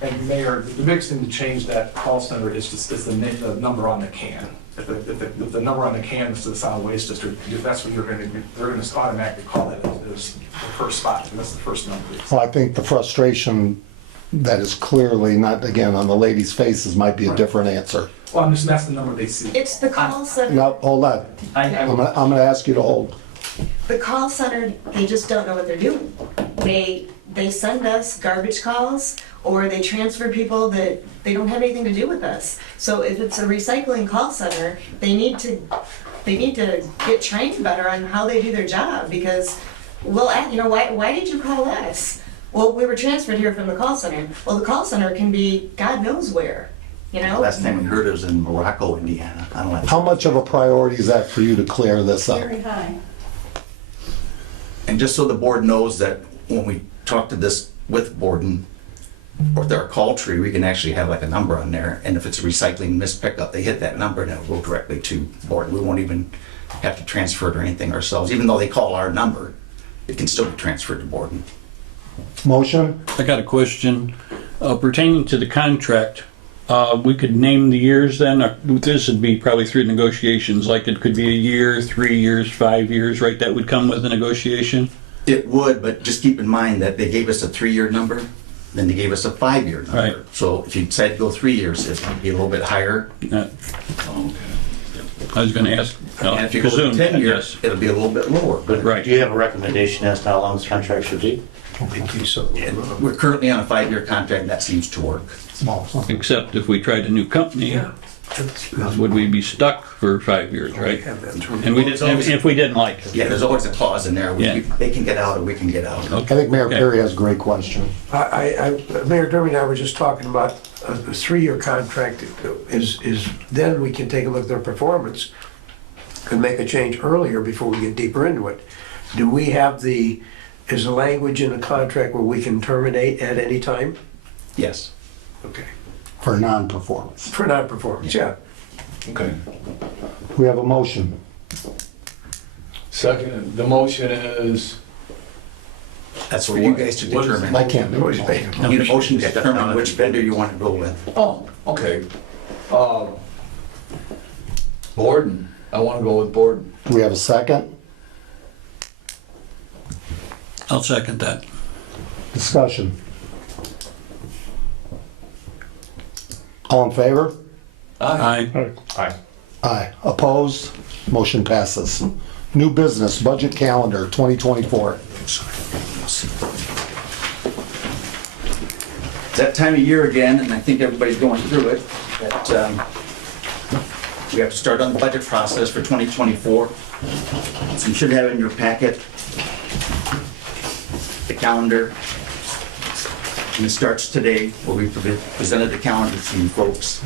And Mayor, the biggest thing to change that call center is the number on the can. If the number on the can is to the solid waste district, that's what they're gonna automatically call it as the first spot, and that's the first number. Well, I think the frustration that is clearly not, again, on the ladies' faces might be a different answer. Well, that's the number they see. It's the call center. No, hold on. I'm gonna ask you to hold. The call center, they just don't know what they're doing. They send us garbage calls, or they transfer people that they don't have anything to do with us. So if it's a recycling call center, they need to get trained better on how they do their job, because we'll ask, why did you call us? Well, we were transferred here from the call center. Well, the call center can be God knows where, Last time we heard it was in Morocco, Indiana. I don't know. How much of a priority is that for you to clear this up? Very high. And just so the board knows that when we talk to this with Borden, or their call tree, we can actually have like a number on there. And if it's a recycling missed pickup, they hit that number and it'll go directly to Borden. We won't even have to transfer it or anything ourselves. Even though they call our number, it can still be transferred to Borden. Motion? I got a question pertaining to the contract. We could name the years then. This would be probably through negotiations, like it could be a year, 3 years, 5 years, right? That would come with the negotiation? It would, but just keep in mind that they gave us a 3-year number, then they gave us a 5-year number. Right. So if you decide to go 3 years, it might be a little bit higher. I was gonna ask. And if you go to 10 years, it'll be a little bit lower. But Right. Do you have a recommendation as to how long this contract should be? we're currently on a 5-year contract, and that seems to work. Except if we tried a new company, would we be stuck for 5 years, right? And we didn't, if we didn't like it. Yeah, there's always a clause in there. Yeah. They can get out or we can get out. I think Mayor Perry has a great question. Mayor Derby and I were just talking about a 3-year contract is then we can take a look at their performance and make a change earlier before we get deeper into it. Do we have is the language in the contract where we can terminate at any time? Yes. Okay. For non-performance. For non-performance, yeah. Okay. We have a motion. Second, the motion is, That's for you guys to determine. I can't do it. You need a motion to determine which vendor you want to go with. oh, okay. Borden, I want to go with Borden. Do we have a second? I'll second that. Discussion. All in favor? Aye. Aye. Aye. Opposed? Motion passes. New business, budget calendar 2024. It's that time of year again, and I think everybody's going through it, that We have to start on the budget process for 2024. So you should have in your packet the calendar. And it starts today, where we presented the calendar to you folks.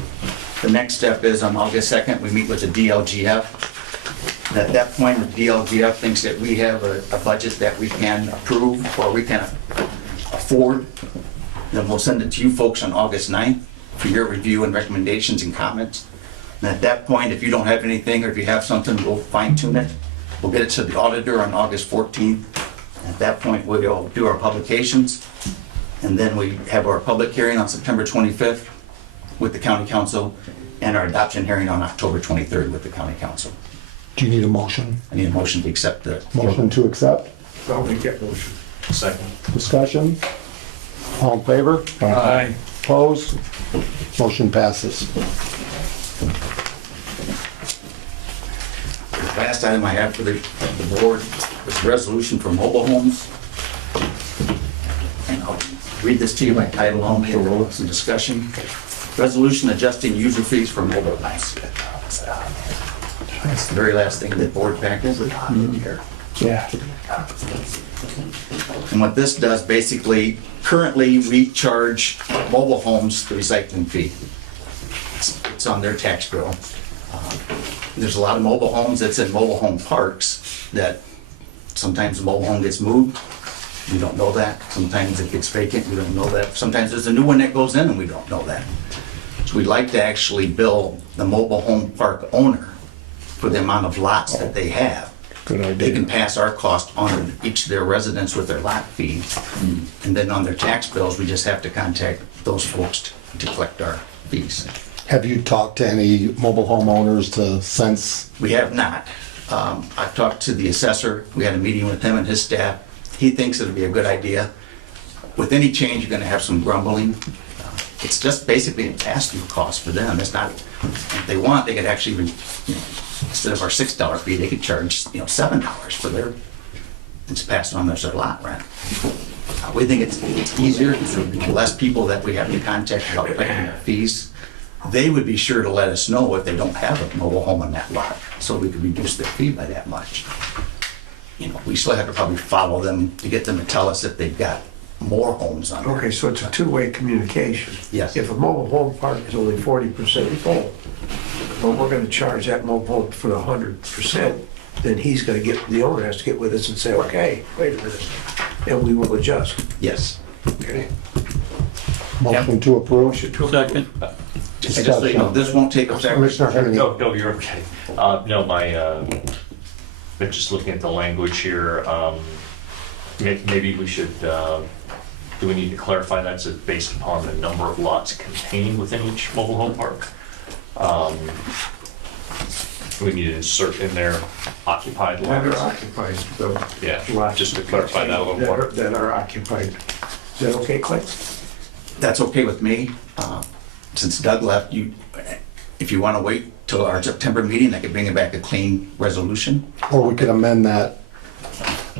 The next step is on August 2nd, we meet with the DLGF. And at that point, the DLGF thinks that we have a budget that we can approve or we can afford. Then we'll send it to you folks on August 9th for your review and recommendations and comments. And at that point, if you don't have anything or if you have something, we'll fine tune it. We'll get it to the auditor on August 14th. At that point, we'll do our publications. And then we have our public hearing on September 25th with the county council and our adoption hearing on October 23rd with the county council. Do you need a motion? I need a motion to accept the. Motion to accept? I'll make that motion. Second. Discussion? All in favor? Aye. Opposed? Motion passes. The last item I have for the board is a resolution for mobile homes. And I'll read this to you by title only and roll up some discussion. Resolution adjusting user fees for mobile homes. That's the very last thing in the board packet. Yeah. And what this does, basically, currently we charge mobile homes the recycling fee. It's on their tax bill. There's a lot of mobile homes that's in mobile home parks that sometimes the mobile home gets moved. We don't know that. Sometimes it gets vacant. We don't know that. Sometimes there's a new one that goes in and we don't know that. So we'd like to actually bill the mobile home park owner for the amount of lots that they have. Good idea. They can pass our cost on to each of their residents with their lot fees. And then on their tax bills, we just have to contact those folks to collect our fees. Have you talked to any mobile home owners to sense? We have not. I've talked to the assessor. We had a meeting with him and his staff. He thinks it'll be a good idea. With any change, you're gonna have some grumbling. It's just basically a pass-through cost for them. It's not, if they want, they could actually even, instead of our $6 fee, they could charge, $7 for their, it's passed on as their lot rent. We think it's easier, because there'll be less people that we have to contact about paying their fees. They would be sure to let us know if they don't have a mobile home on that lot, so we could reduce their fee by that much. We still have to probably follow them to get them to tell us if they've got more homes on there. Okay, so it's a two-way communication. Yes. If a mobile home park is only 40% full, but we're gonna charge that mobile home for the 100%, then the owner has to get with us and say, okay, wait a minute, and we will adjust. Yes. Okay. Motion to approve? Second. Just so you know, this won't take effect. Commissioner Henning. No, you're okay. No, but just looking at the language here, maybe we should, do we need to clarify that's based upon the number of lots contained within each mobile home park? We need to insert in there occupied That are lots. occupied, though. Yeah, Lots just to clarify that a little more. That are occupied. Is that okay, Clay? That's okay with me. Since Doug left, if you want to wait till our September meeting, I could bring it back a clean resolution. Or we could amend that.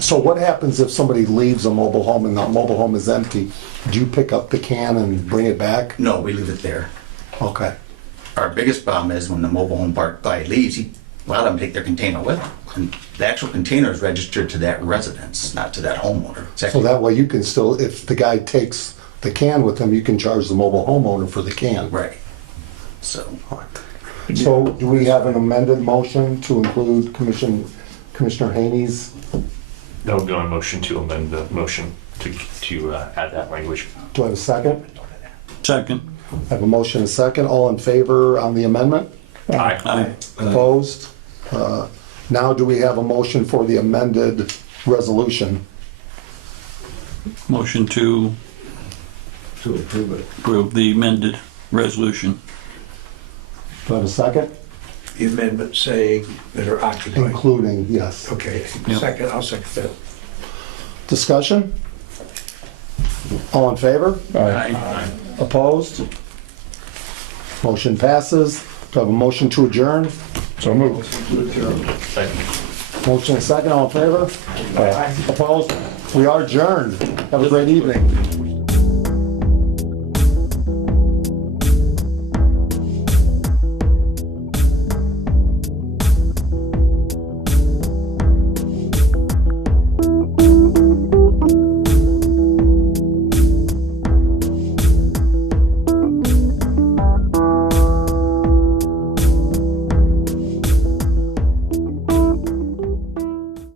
So what happens if somebody leaves a mobile home and the mobile home is empty? Do you pick up the can and bring it back? No, we leave it there. Okay. Our biggest problem is when the mobile home park guy leaves, a lot of them take their container with them. And the actual container is registered to that residence, not to that homeowner. It's So actually- that way you can still, if the guy takes the can with him, you can charge the mobile homeowner for the can. Right. So, So do we have an amended motion to include Commissioner Haney's? No, go on motion to amend the motion to add that language. Do I have a second? Second. I have a motion and a second. All in favor on the amendment? Aye. Opposed? Now do we have a motion for the amended resolution? Motion to approve it. approve the amended resolution. Do I have a second? The amendment saying that are occupied. Including, yes. Okay, Yep. second, I'll second that. Discussion? All in favor? Aye. Opposed? Motion passes. Do I have a motion to adjourn? So moved. Motion and second, all in favor? Opposed? We are adjourned. Have a great evening.